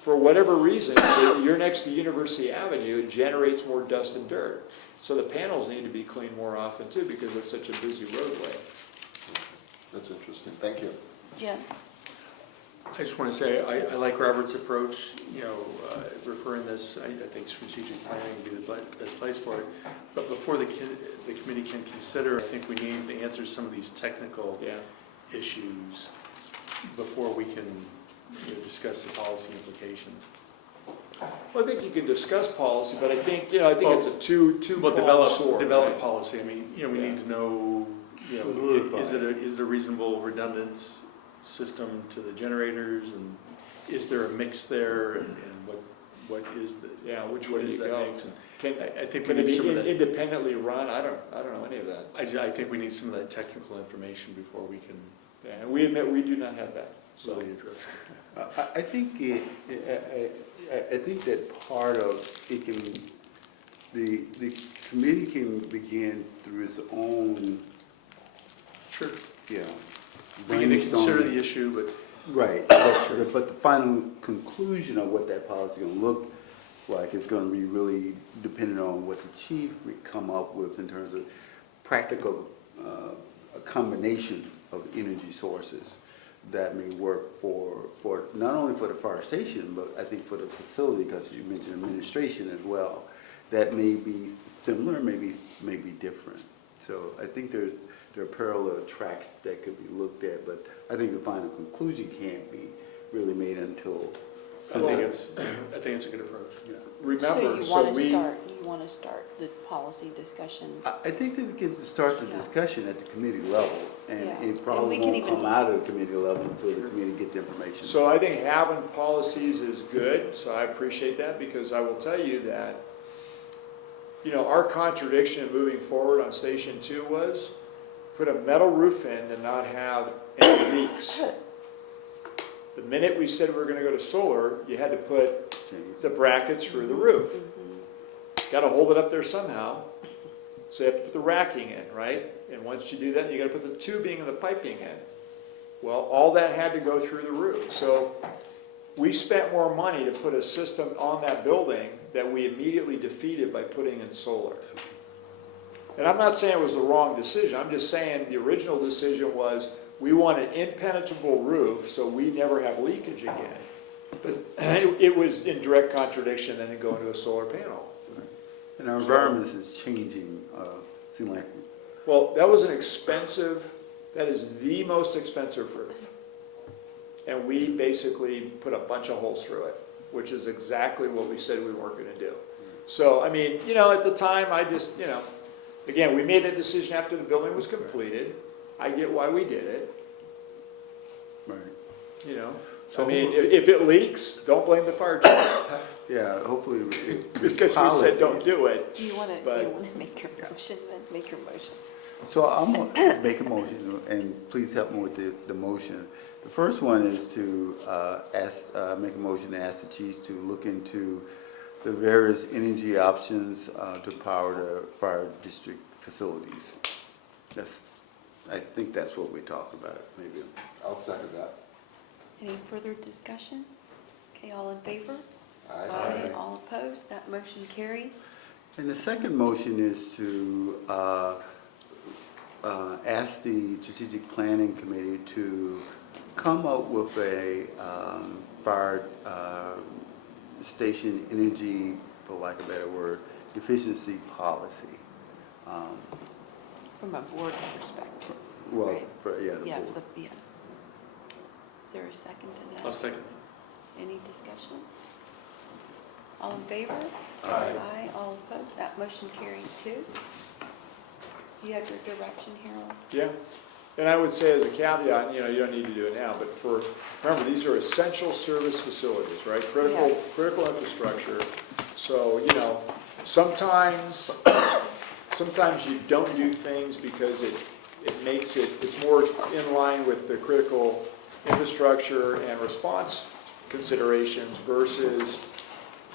for whatever reason, you're next to University Avenue, it generates more dust and dirt. So the panels need to be cleaned more often too because it's such a busy roadway. That's interesting, thank you. Jim? I just want to say, I like Robert's approach, referring this, I think strategic planning would be the best place for it. But before the committee can consider, I think we need to answer some of these technical issues before we can discuss the policy implications. Well, I think you can discuss policy, but I think it's a two-pronged sword. Develop policy, we need to know, is it a reasonable redundant system to the generators, and is there a mix there, and what is the, which way is do you that go? mix? I think we can it need some of be that. independently run? I don't know any of that. I think we need some of that technical information before we can Yeah, and we admit we do not have that. So really address it. I think I think that part of it can, the committee can begin through its own, Sure. yeah. We need to consider brainstorming. the issue, but Right, but the final conclusion of what that policy is gonna look like is gonna be really dependent on what the chief would come up with in terms of practical, a combination of energy sources that may work for, not only for the fire station, but I think for the facility, because you mentioned administration as well. That may be similar, may be different. So I think there are parallel tracks that could be looked at, but I think the final conclusion can't be really made until. I think it's a good approach. Yeah. Remember, So so we, you want to start the policy discussion? I think that we can start the Yeah. discussion at the committee level, and Yeah. it And probably we can won't even- come out of the committee level until the committee get the information. so I think having policies is good, so I appreciate that, because I will tell you that, you know, our contradiction moving forward on Station 2 was put a metal roof in and not have any leaks. The minute we said we were gonna go to solar, you had to put James. the brackets through the roof. Gotta hold it up there somehow, so you have to put the racking in, right? And once you do that, you gotta put the tubing and the piping in. Well, all that had to go through the roof, so we spent more money to put a system on that building that we immediately defeated by putting in solar. And I'm not saying it was the wrong decision, I'm just saying the original decision was, we want an impenetrable roof, so we never have leakage again. But it was in direct contradiction then to go into a solar panel. And our environment is changing, seem like, Well, that was an expensive, that is the most expensive roof. And we basically put a bunch of holes through it, which is exactly what we said we weren't gonna do. So, I mean, you know, at the time, I just, you know, again, we made that decision after the building was completed. I get why we did it, right, you know. So I mean, if it leaks, don't blame the fire chief, yeah, hopefully it. because we said don't do it. Do you want to But- make your motion then? Make your motion. So I'm gonna make a motion, and please help me with the motion. The first one is to make a motion to ask the chiefs to look into the various energy options to power the fire district facilities. I think that's what we're talking about, maybe. I'll second that. Any further discussion? Okay, all in favor? Aye. All opposed? That motion carries. And the second motion is to ask the strategic planning committee to come up with a fire station energy, for lack of a better word, efficiency policy. From a board perspective. Well, Right. the Yeah, board. yeah. Is there a second to that? I'll second. Any discussion? All in favor? Aye. Aye, all opposed? That motion carries too. You have your direction, Harold? Yeah, and I would say as a caveat, you know, you don't need to do it now, but remember, these are essential service facilities, right? Critical infrastructure. So, you know, sometimes you don't do things because it makes it's more in line with the critical infrastructure and response considerations versus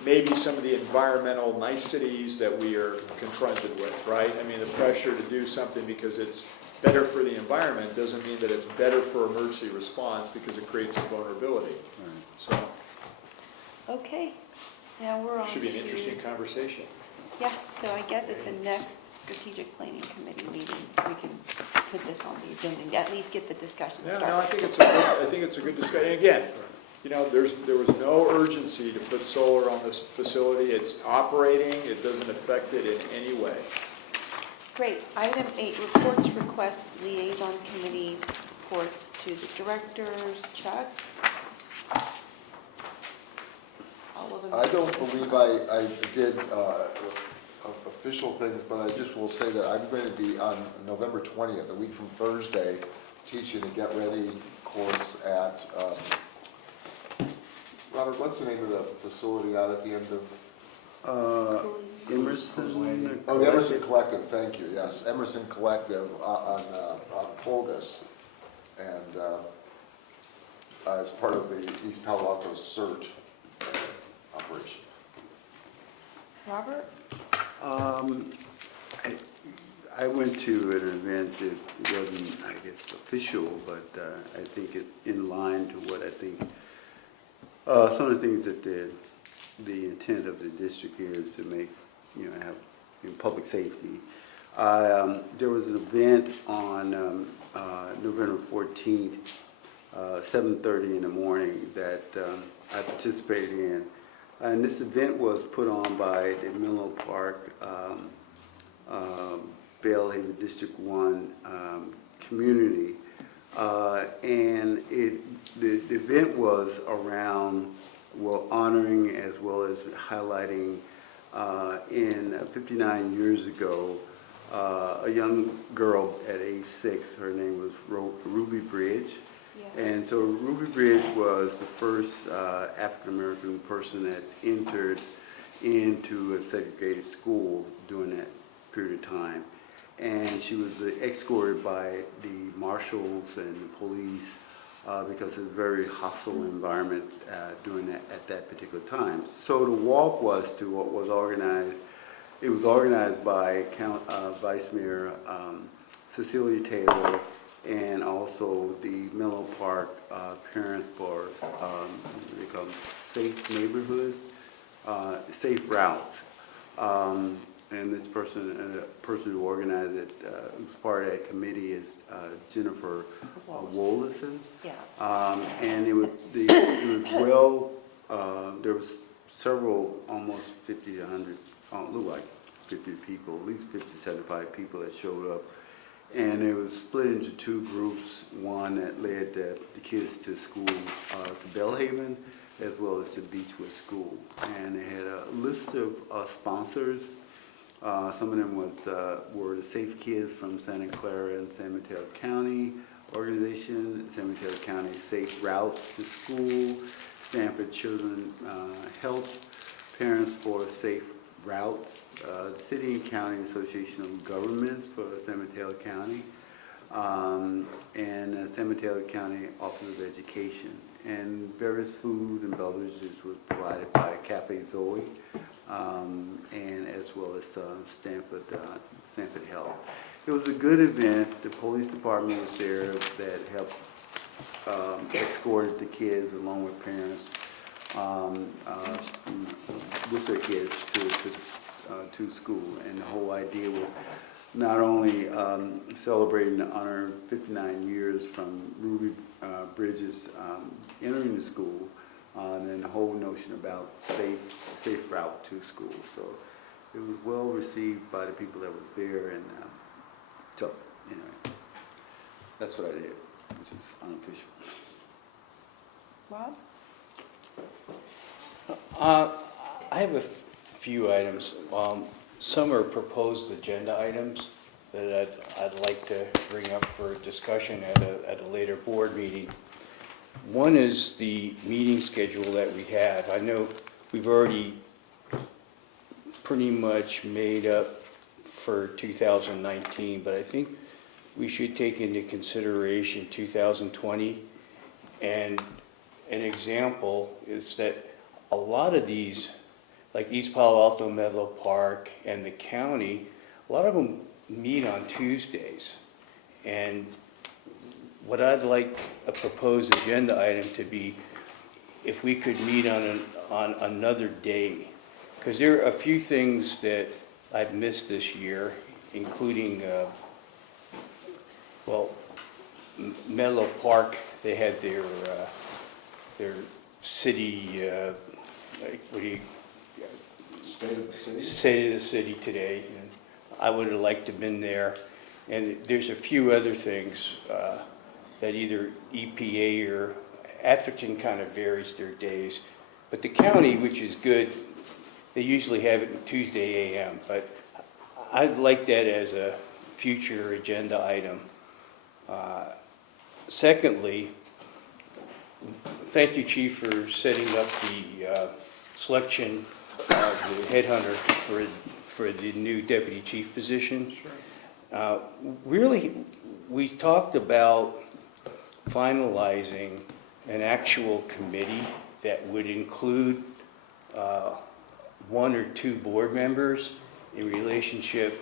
maybe some of the environmental niceties that we are confronted with, right? I mean, the pressure to do something because it's better for the environment doesn't mean that it's better for emergency response because it creates a vulnerability. So, Okay, now we're on should be an to- interesting conversation. Yeah, so I guess at the next strategic planning committee meeting, we can put this on the agenda and at least get the discussion Yeah, started. no, I think it's a good discussion. And again, you know, there was no urgency to put solar on this facility. It's operating, it doesn't affect it in any way. Great. Item 8, reports, requests, liaison committee reports to the directors. Chuck? All of them. I don't believe I did official things, but I just will say that I'm going to be on November 20th, a week from Thursday, teaching a Get Ready course at, Robert, what's the name of the facility out at the end of? Emerson. Oh, the Emerson Collective, thank you, yes, Emerson Collective on Pulgus. And as part of the East Palo Alto CERT operation. Robert? I went to an event that wasn't, I guess, official, but I think it's in line to what I think, some of the things that the intent of the district is to make, have public safety. There was an event on November 14th, 7:30 in the morning that I participated in. And this event was put on by the Menlo Park Belhaven District 1 community. And the event was around, honoring as well as highlighting 59 years ago, a young girl at age 6, her name was Ruby Bridge. Yeah. And so Ruby Bridge was the first African-American person that entered into a segregated school during that period of time. And she was escorted by the marshals and the police because it was a very hostile environment at that particular time. So the walk was to what was organized. It was organized by Vice Mayor Cecilia Taylor and also the Menlo Park Parents for they call them Safe Neighborhoods, Safe Routes. And this person who organized it, who's part of that committee, is Jennifer Wollerson. Yeah. And it was well. There was several, almost 50 to 100, looked like 50 people, at least 50, 75 people that showed up. And it was split into two groups. One that led the kids to school, to Belhaven, as well as to Beechwood School. And they had a list of sponsors. Some of them were the Safe Kids from Santa Clara and San Mateo County organization, San Mateo County Safe Routes to School, Stanford Children Health, Parents for Safe Routes, the City and County Association of Governments for San Mateo County, and San Mateo County Office of Education. And various food and beverages were provided by Cafe Zoe, and as well as Stanford Health. It was a good event. The police department was there that helped escorted the kids along with parents with their kids to school. And the whole idea was not only celebrating the honor of 59 years from Ruby Bridges entering the school, and then the whole notion about safe route to school. So it was well received by the people that was there, and so that's what I did, which is unofficial. Rob? I have a few items. Some are proposed agenda items that I'd like to bring up for discussion at a later board meeting. One is the meeting schedule that we have. I know we've already pretty much made up for 2019, but I think we should take into consideration 2020. And an example is that a lot of these, like East Palo Alto, Menlo Park, and the county, a lot of them meet on Tuesdays. And what I'd like a proposed agenda item to be, if we could meet on another day. Because there are a few things that I've missed this year, including, Menlo Park, they had their city, State of the city? State of the City today. And I would have liked to have been there. And there's a few other things that either EPA or Atherton kind of varies their days. But the county, which is good, they usually have it on Tuesday a.m. But I'd like that as a future agenda item. Secondly, thank you, Chief, for setting up the selection of the headhunter for the new deputy chief position. Really, we talked about finalizing an actual committee that would include one or two board members in relationship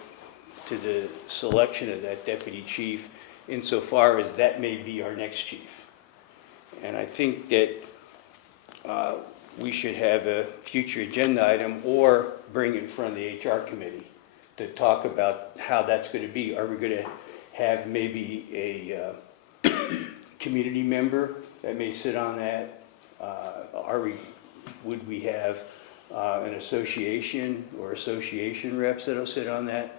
to the selection of that deputy chief, insofar as that may be our next chief. And I think that we should have a future agenda item or bring it in front of the HR committee to talk about how that's going to be. Are we going to have maybe a community member that may sit on that? Would we have an association or association reps that'll sit on that?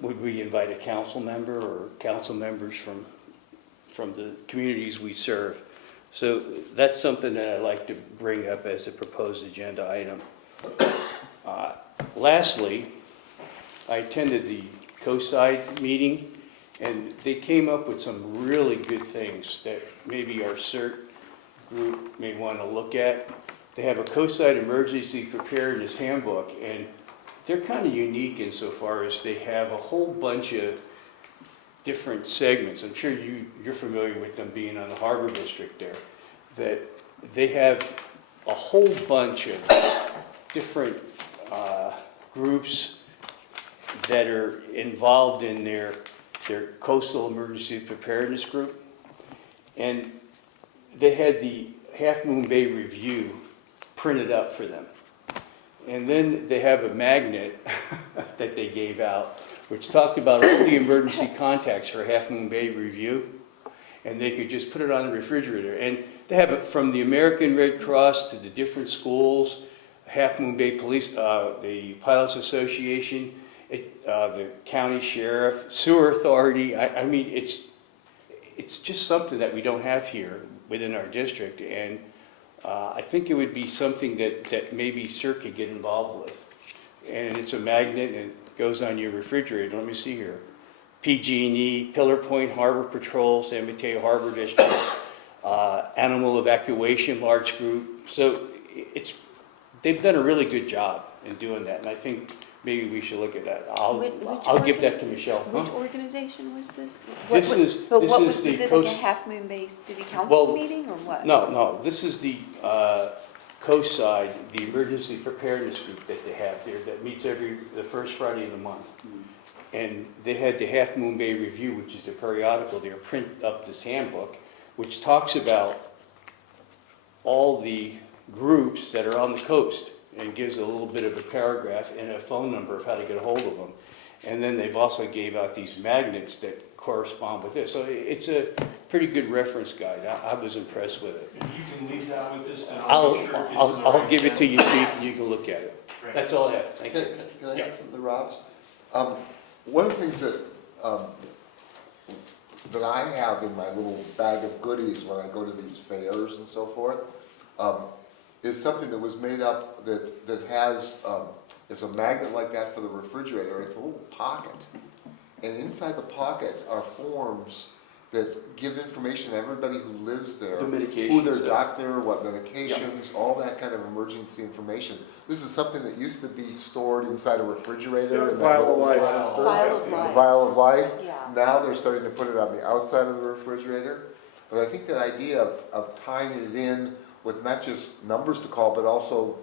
Would we invite a council member or council members from the communities we serve? So that's something that I'd like to bring up as a proposed agenda item. Lastly, I attended the COSIDE meeting, and they came up with some really good things that maybe our CERT group may want to look at. They have a COSIDE emergency preparedness handbook, and they're kind of unique insofar as they have a whole bunch of different segments. I'm sure you're familiar with them being on the Harbor District there, that they have a whole bunch of different groups that are involved in their coastal emergency preparedness group. And they had the Half Moon Bay Review printed up for them. And then they have a magnet that they gave out, which talked about all the emergency contacts for Half Moon Bay Review. And they could just put it on the refrigerator. And they have it from the American Red Cross to the different schools, Half Moon Bay Police, the Pilots Association, the county sheriff, sewer authority. I mean, it's just something that we don't have here within our district. And I think it would be something that maybe CERT could get involved with. And it's a magnet and it goes on your refrigerator. Let me see here. PG&E, Pillar Point Harbor Patrol, San Mateo Harbor District, Animal Evacuation Large Group. So they've done a really good job in doing that, and I think maybe we should look at that. I'll give that to Michelle. Which organization was this? This is But this what is was the it, like Coast. a Half Moon Bay City Well, Council meeting, or what? No, this is the COSIDE, the Emergency Preparedness Group that they have there that meets the first Friday of the month. And they had the Half Moon Bay Review, which is a periodical. They print up this handbook, which talks about all the groups that are on the coast and gives a little bit of a paragraph and a phone number of how to get a hold of them. And then they've also gave out these magnets that correspond with this. So it's a pretty good reference guide. I was impressed with it. If you can leave that with us, then I'll make sure it's in the I'll right give it to you, channel. Chief, and you can look at it. Great. That's all I have. Thank you. Can I Yeah. add something, Robs? One of the things that I have in my little bag of goodies when I go to these fairs and so forth, is something that was made up that has, it's a magnet like that for the refrigerator. It's a little pocket. And inside the pocket are forms that give information to everybody who lives there. The medication Who their stuff. doctor, what medications, all that kind of emergency information. This is something that used to be stored inside a refrigerator. Yeah, in that vial of little life. canister. Vial of A life. vial of life. Yeah. Now they're starting to put it on the outside of the refrigerator. But I think that idea of tying it in with not just numbers to call, but also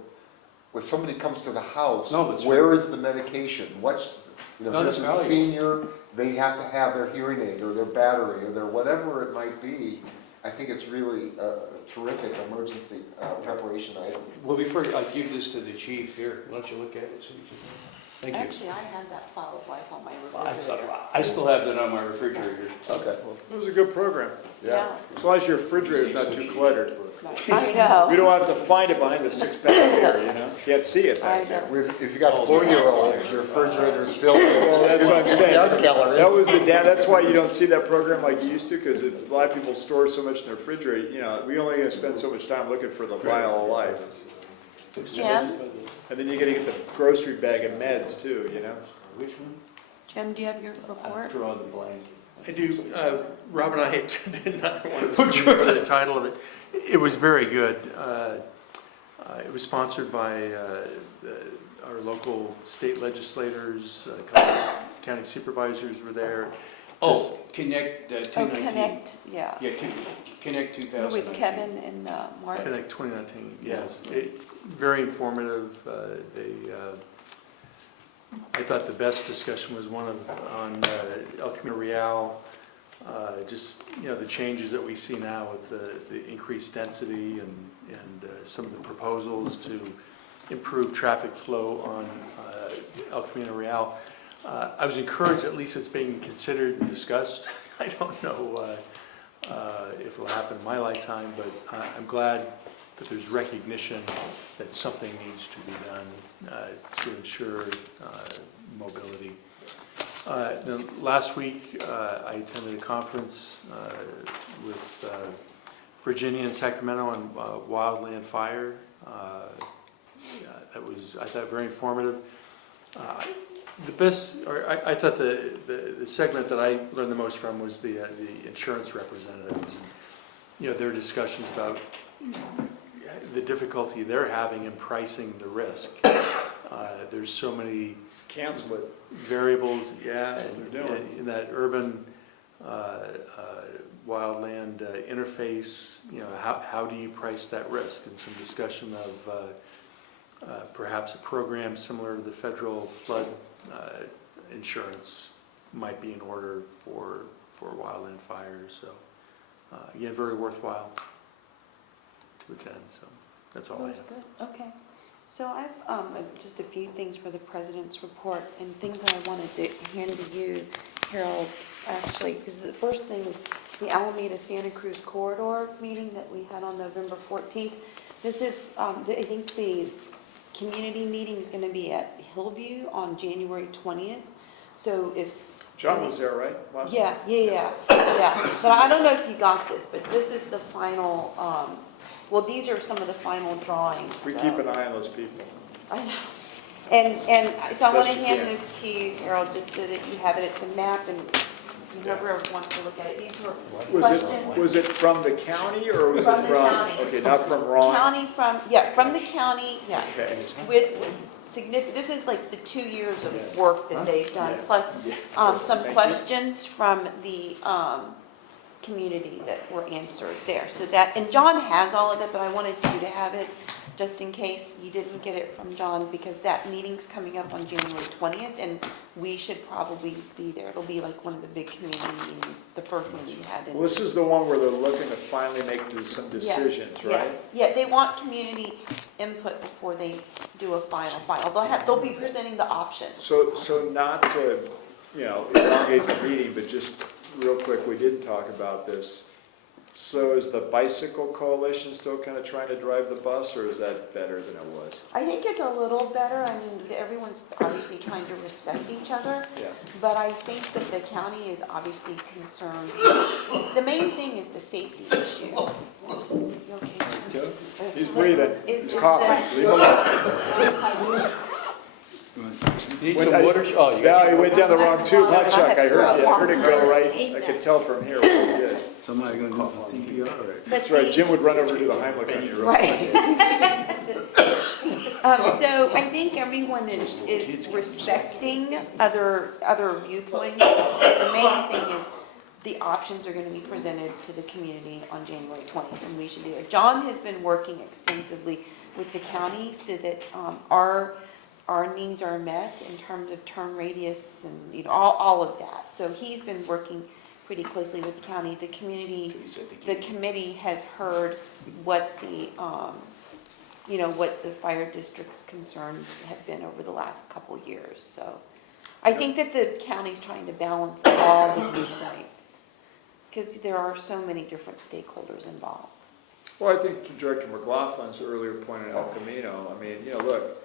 when somebody comes to the house, No, that's where is the medication? What's, No, this that's is valuable. senior, they have to have their hearing aid or their battery or their whatever it might be. I think it's really a terrific emergency preparation item. Well, before I give this to the chief here, why don't you look at it? So you can- Thank you. Actually, I had that file of life on my I refrigerator. still have that on my refrigerator. Okay. It was a good program, Yeah, as long as your refrigerator's not too cluttered. I know. We don't have to find it behind the six-pack beer, you know? Can't see it back I there. know. If you got 4-year-olds, your refrigerator is filled. That's what I'm saying. Art gallery. That was that's why you don't see that program like you used to, because a lot of people store so much in their refrigerator, you know, we only gonna spend so much time looking for the vial of life. Jim? And then you gotta get the grocery bag of meds too, you know? Which one? Jim, do you have your I report? draw the blank. I do, Rob and I attended, I don't want to remember the title of it. It was very good. It was sponsored by our local state legislators, county supervisors were there. Oh, Connect Oh, 219. Connect, yeah. Yeah, Connect With 2019. Kevin and Mark. Connect 2019, yes. Very informative. I thought the best discussion was one on El Camino Real, just, the changes that we see now with the increased density and some of the proposals to improve traffic flow on El Camino Real. I was encouraged, at least it's being considered and discussed. I don't know if it'll happen in my lifetime, but I'm glad that there's recognition that something needs to be done to ensure mobility. Then last week, I attended a conference with Virginia and Sacramento on wildland fire. That was, I thought, very informative. I thought the segment that I learned the most from was the insurance representatives. Their discussions about the difficulty they're having in pricing the risk. There's so many Cancel it. variables, That's what they're doing. in that urban wildland interface. How do you price that risk? And some discussion of perhaps a program similar to the federal flood insurance might be in order for wildland fires. So again, very worthwhile to attend. So that's all I That's have. good, okay. So I've just a few things for the president's report and things that I wanted to hand to you, Harold, actually, because the first thing was the Alameda Santa Cruz corridor meeting that we had on November 14th. This is, I think the community meeting is going to be at Hillview on January 20th. So if John was there, right? Last yeah. But I don't know if you got this, but this is the final, well, these are some of the final drawings. We so- keep an eye on those people. I know. And so I want to Best you hand can. this to you, Harold, just so that you have it. It's a map and whoever wants to look at it. These were questions. Was it from the county or was From it the from? county. Okay, not from Ron? County from the county, yes. Okay. With significant, this is like the 2 years of work that they've done, plus some Thank you. questions from the community that were answered there. So that, and John has all of it, but I wanted you to have it just in case you didn't get it from John, because that meeting's coming up on January 20th, and we should probably be there. It'll be like one of the big community meetings, the first one we had. Well, this is the one where they're looking to finally make some decisions, right? Yes. Yeah, they want community input before they do a final. They'll be presenting the options. So not to, elongate the meeting, but just real quick, we didn't talk about this. So is the bicycle coalition still kind of trying to drive the bus, or is that better than it was? I think it's a little better. I mean, everyone's obviously trying to respect each other, Yeah. but I think that the county is obviously concerned. The main thing is the safety issue. You okay? He's breathing, Is he's the- coughing. Leave him alone. Need When some I- water? Oh, you Yeah, got he went down the wrong tube, huh, Chuck? I heard it. I heard it go right. Hate I that. could tell from here what he did. Somebody gonna do some CPR, right? That's right, Jim would run over to the Heimlich on you. real quick. Right. So I think everyone is respecting other viewpoints. The main thing is the options are going to be presented to the community on January 20th, and we should do it. John has been working extensively with the county so that our needs are met in terms of turn radius and all of that. So he's been working pretty closely with the county. The committee has heard what what the fire district's concerns have been over the last couple years. So I think that the county's trying to balance all the viewpoints because there are so many different stakeholders involved. Well, I think Director McLaughlin's earlier point on El Camino, I mean, look,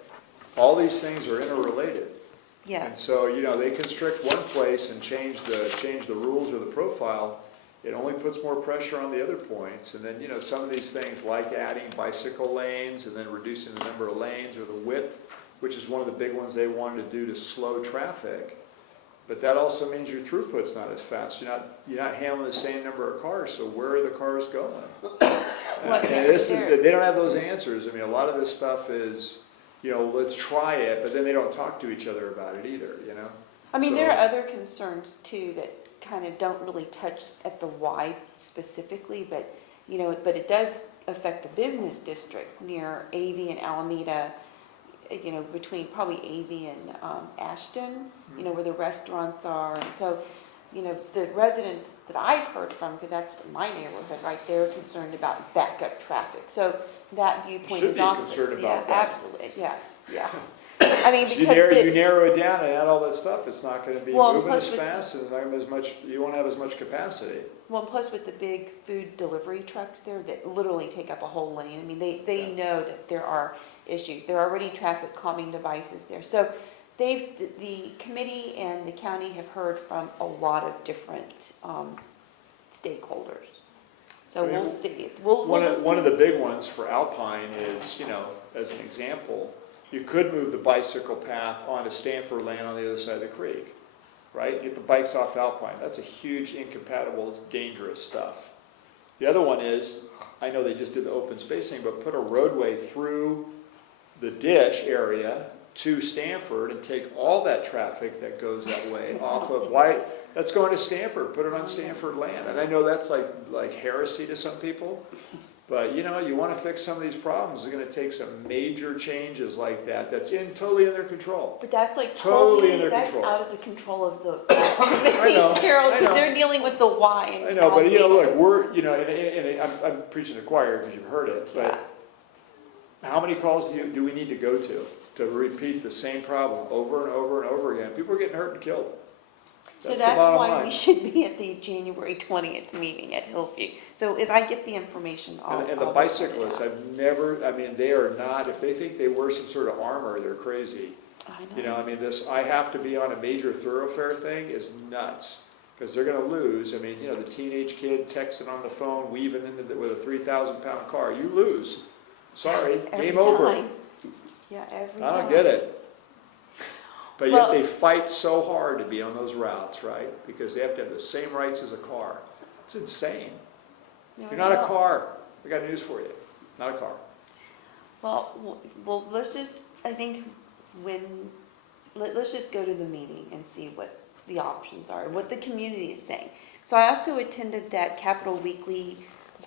all these things are interrelated. Yeah. And so, they constrict one place and change the rules or the profile. It only puts more pressure on the other points. And then, some of these things like adding bicycle lanes and then reducing the number of lanes or the width, which is one of the big ones they wanted to do to slow traffic. But that also means your throughput's not as fast. You're not handling the same number of cars, so where are the cars going? And they don't have those answers. I mean, a lot of this stuff is, let's try it, but then they don't talk to each other about it either, I mean, So- there are other concerns too that kind of don't really touch at the why specifically, but, but it does affect the business district near Avey and Alameda, between probably Avey and Ashton, where the restaurants are. And so, the residents that I've heard from, because that's my neighborhood, right, they're concerned about backup traffic. So that viewpoint Should is be also. concerned Yeah, about that. absolutely, yes, yeah. I mean, You because you narrow it down and add all that stuff, it's not gonna be Well, moving plus as with- fast and not as much, you won't have as much capacity. Well, and plus with the big food delivery trucks there that literally take up a whole lane, I mean, they know that there are issues. There are already traffic calming devices there. So the committee and the county have heard from a lot of different stakeholders. So I mean, we'll see. We'll One just of see. the big ones for Alpine is, as an example, you could move the bicycle path onto Stanford Lane on the other side of the creek, right? Get the bikes off Alpine. That's a huge incompatible, it's dangerous stuff. The other one is, I know they just did the open space thing, but put a roadway through the ditch area to Stanford and take all that traffic that goes that way off of that's going to Stanford, put it on Stanford land. And I know that's like heresy to some people, but you want to fix some of these problems, it's going to take some major changes like that, that's totally in their control. But that's like Totally in their that's control. out of the control of the I know, Carol, I because know. they're dealing with the why. And I know, how but they- look, we're, and I'm preaching to the choir because you've heard it, Yeah. but how many calls do we need to go to repeat the same problem over and over and over again? People are getting hurt and killed. So the that's bottom why line. we should be at the January 20th meeting at Hillview. So as I get the information, I'll. And the I'll bicyclists, send it I've never, they are not, if they think they wear some sort of armor, they're crazy. out. I know. This, I have to be on a major thoroughfare thing is nuts, because they're gonna lose. The teenage kid texting on the phone, weaving with a 3,000-pound car, you lose. Sorry, Every game over. time. Yeah, every time. I don't get it. But yet Well- they fight so hard to be on those routes, right? Because they have to have the same rights as a car. It's insane. No, You're not a no. car. I got news for you. Not a car. Well, let's just, I think let's just go to the meeting and see what the options are, what the community is saying. So I also attended that Capitol Weekly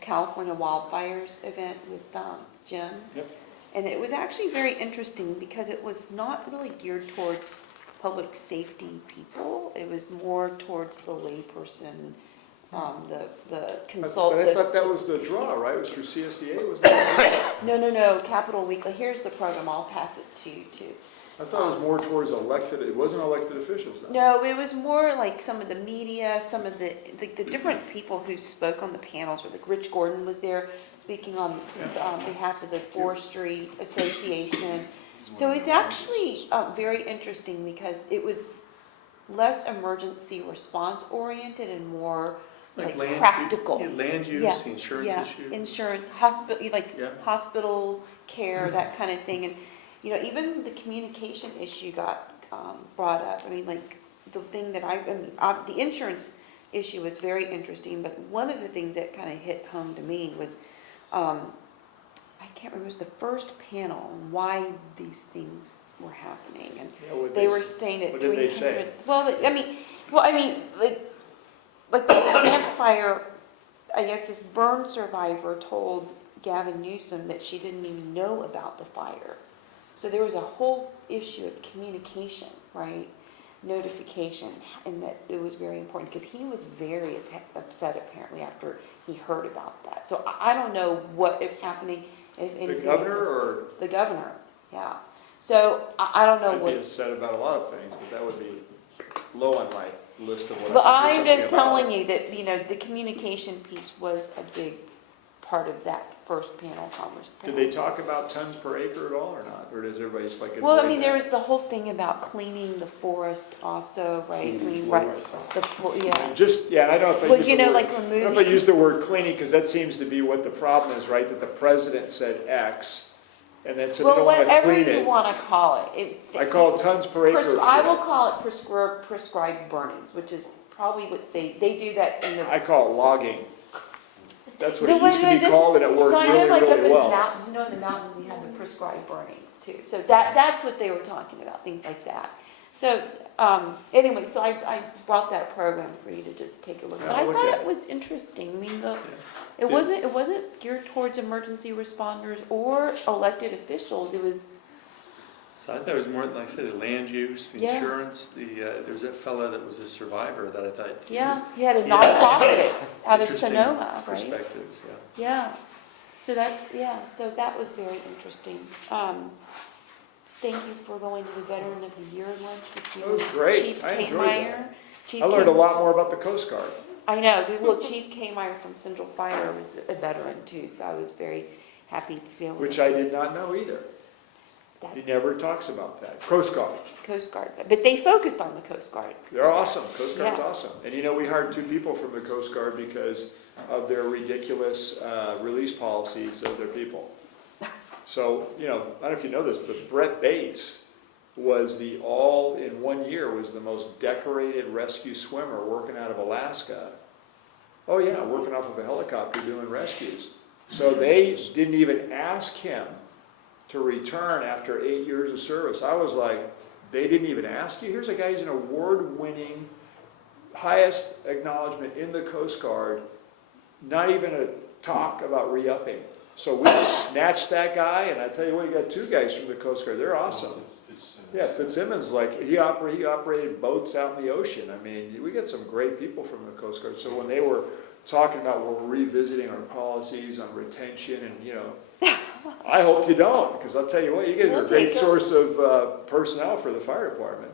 California Wildfires event with Jim. Yep. And it was actually very interesting because it was not really geared towards public safety people. It was more towards the layperson, the consultant. I thought that was the draw, right? It was through CSDA, wasn't it? No, Capitol Weekly. Here's the program. I'll pass it to you too. I thought it was more towards it wasn't elected officials then. No, it was more like some of the media, some of the different people who spoke on the panels. Like Rich Gordon was there speaking on behalf of the Forestry Association. So it's actually very interesting because it was less emergency response oriented and more like land practical. Land use, Yeah, insurance yeah, issue. insurance, Yeah. hospital care, that kind of thing. And, even the communication issue got brought up. The thing that the insurance issue was very interesting, but one of the things that kind of hit home to me was, I can't remember, it was the first panel on why these things were happening. And Yeah, what they were saying that what did they say? Like the campfire, I guess this burn survivor told Gavin Newsom that she didn't even know about the fire. So there was a whole issue of communication, right? Notification, and that it was very important because he was very upset apparently after he heard about that. So I don't know what is happening. If The anything governor is- or? The governor, yeah. So I don't know I'd what. be upset about a lot of things, but that would be low on my list of what But I I'm think there's just something about. telling you that, the communication piece was a big part of that first panel conversation. Did they talk about tons per acre at all or not? Or does everybody just like? Well, avoid there that? was the whole thing about cleaning the forest also, right? Cleaning Right, forest. yeah. I don't know if I Well, use you the know, word, like I don't know removing. if I use the word cleaning, because that seems to be what the problem is, right? That the president said X, and then so they Well, don't want to whatever clean you it. want to call it. I call it tons per acre. I will call it prescribed burnings, which is probably what they do that in the. I call it logging. That's what No, it used to wait, be this- called, and it worked So I know really, like up really in the well. mountains, in the mountains we have the prescribed burnings too. So that's what they were talking about, things like that. So, anyway, so I brought that program for you to just take a look at. But Yeah, I look thought at it was interesting. I mean, Yeah. it wasn't geared towards emergency responders or elected officials. It was, So I thought it was more, like I said, the land use, the Yeah. insurance, there was that fella that was a survivor that I thought. yeah, he had a Yeah. nonprofit out of Interesting Sonoma, right? Perspectives, yeah. Yeah, so so that was very interesting. Thank you for going to the Veteran of the Year lunch with you. That was great. Chief I enjoyed Kmeyer. Chief I learned a K- lot more about the Coast Guard, I know, well, Chief Kmeyer from Central Fire was a veteran too, so I was very happy to be able to. which I did not know either. He That's never talks about that. Coast Guard, Coast Guard, but they focused on the Coast Guard. they're awesome. Coast Guard's Yeah. awesome. And you know, we hired 2 people from the Coast Guard because of their ridiculous release policies of their people. So, you know, I don't know if you know this, but Brett Bates was in 1 year, was the most decorated rescue swimmer working out of Alaska. Oh yeah, working off of a helicopter doing rescues. So they didn't even ask him to return after 8 years of service. I was like, they didn't even ask you? Here's a guy who's an award-winning, highest acknowledgement in the Coast Guard, not even a talk about re-upping. So we snatched that guy, and I tell you what, you got 2 guys from the Coast Guard. They're awesome. Yeah, Fitzsimmons, like, he operated boats out in the ocean. I mean, we got some great people from the Coast Guard. So when they were talking about we're revisiting our policies on retention and, you know, I hope you don't, because I'll tell you what, you guys are We'll a great take 'em. source of personnel for the fire department.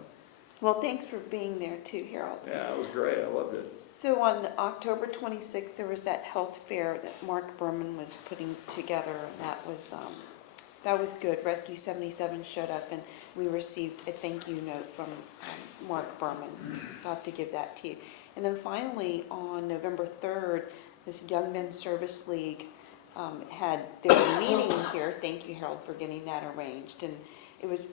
Well, thanks for being there too, Harold. Yeah, it was great. I loved it. So on October 26th, there was that health fair that Mark Berman was putting together, and that was good. Rescue 77 showed up, and we received a thank you note from Mark Berman, so I have to give that to you. And then finally, on November 3rd, this Young Men's Service League had their meeting here. Thank you, Harold, for getting that arranged. And it was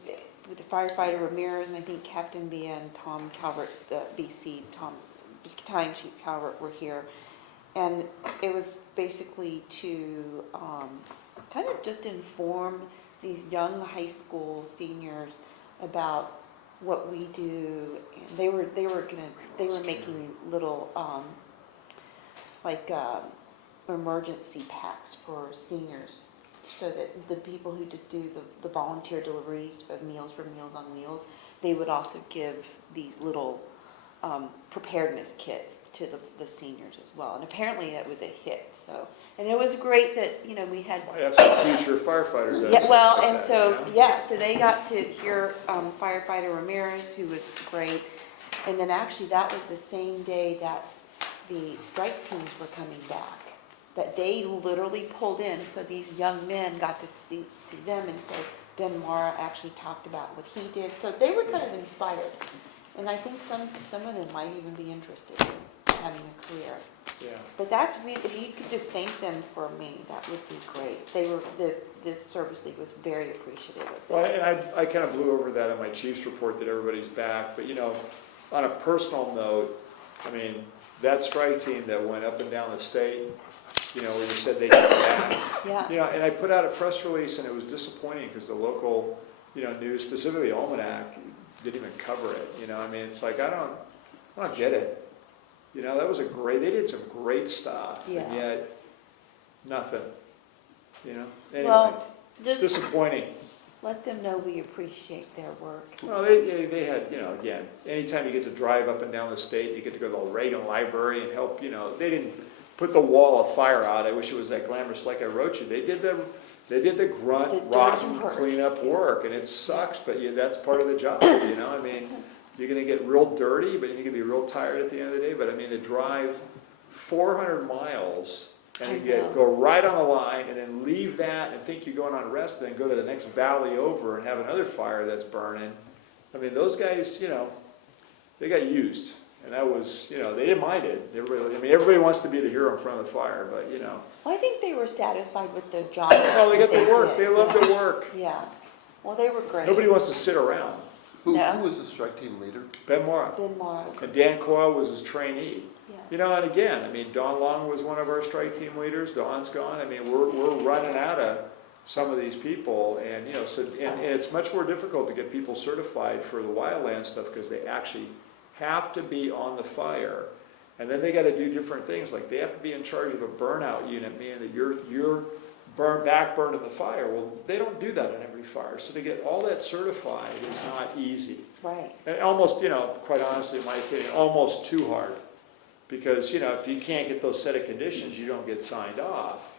with the firefighter Ramirez, and I think Captain Villa and Tom Calvert, the Battalion Chief Calvert were here. And it was basically to kind of just inform these young high school seniors about what we do. And they were making little emergency packs for seniors, so that the people who did do the volunteer deliveries of meals for Meals on Wheels, they would also give these little preparedness kits to the seniors as well. And apparently that was a hit. So, and it was great that, you know, we had. I have some future firefighters. that Yeah, have well, something and like so, that, you know? yeah, so they got to hear firefighter Ramirez, who was great. And then actually, that was the same day that the strike teams were coming back, that they literally pulled in, so these young men got to see them, and so Ben Mara actually talked about what he did. So they were kind of inspired. And I think some of them might even be interested in having a career. Yeah. But if you could just thank them for me, that would be great. This service league was very appreciative of Well, that. and I kind of blew over that in my chief's report that everybody's back, but you know, on a personal note, I mean, that strike team that went up and down the state, you know, where you said they came back, Yeah, you know, and I put out a press release and it was disappointing because the local, you know, news, specifically Almanac, didn't even cover it, you know, I mean, it's like, I don't get it. You know, they did some great stuff, and Yeah. yet, nothing, you know, anyway, well, just disappointing. let them know we appreciate their work. Well, they had, you know, again, anytime you get to drive up and down the state, you get to go to the Reagan Library and help, you know, they didn't put the wall of fire out. I wish it was that glamorous like I wrote you. They did the The grunt, dirty rotten, work. cleanup work, and it sucks, but that's part of the job, you know, I mean, you're gonna get real dirty, but you're gonna be real tired at the end of the day, but I mean, to drive 400 miles I and know. go right on the line and then leave that and think you're going on rest, then go to the next valley over and have another fire that's burning. I mean, those guys, you know, they got used. And that was, you know, they didn't mind it. Everybody wants to be the hero in front of the fire, but, you know. Well, I think they were satisfied with their job. Well, they got that the work. did. They love Yeah. their work. Yeah, well, they were great. Nobody wants to sit around. Who No. was the strike team leader? Ben Mora. Ben Mara, And Dan Coyle was his trainee. yeah. You know, and again, I mean, Don Long was one of our strike team leaders. Don's gone. I mean, we're running out of some of these people, and, you know, so, and it's much more difficult to get people certified for the wildland stuff, because they actually have to be on the fire, and then they gotta do different things, like they have to be in charge of a burnout unit, meaning that you're back burning the fire. Well, they don't do that in every fire, so to get all that certified is not easy. Right. And almost, you know, quite honestly, in my opinion, almost too hard. Because, you know, if you can't get those set of conditions, you don't get signed off.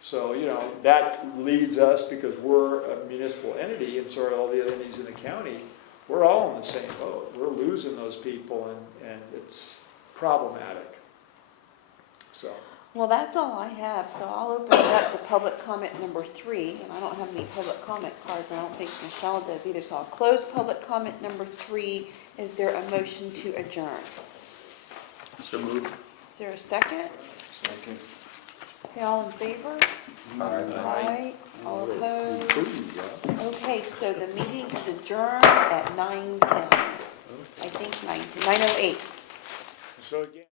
So, you know, that leads us, because we're a municipal entity, and so are all the other entities in the county, we're all in the same boat. We're losing those people, and it's problematic. So, Well, that's all I have, so I'll open it up to public comment number 3, and I don't have any public comment cards, and I don't think Michelle does either, so I'll close public comment number 3. Is there a motion to adjourn? So moved. Is there a second? Second. Okay, all in favor? Aye. All opposed? Okay, so the meeting is adjourned at 9:10. I think 9:10, 9:08. so again.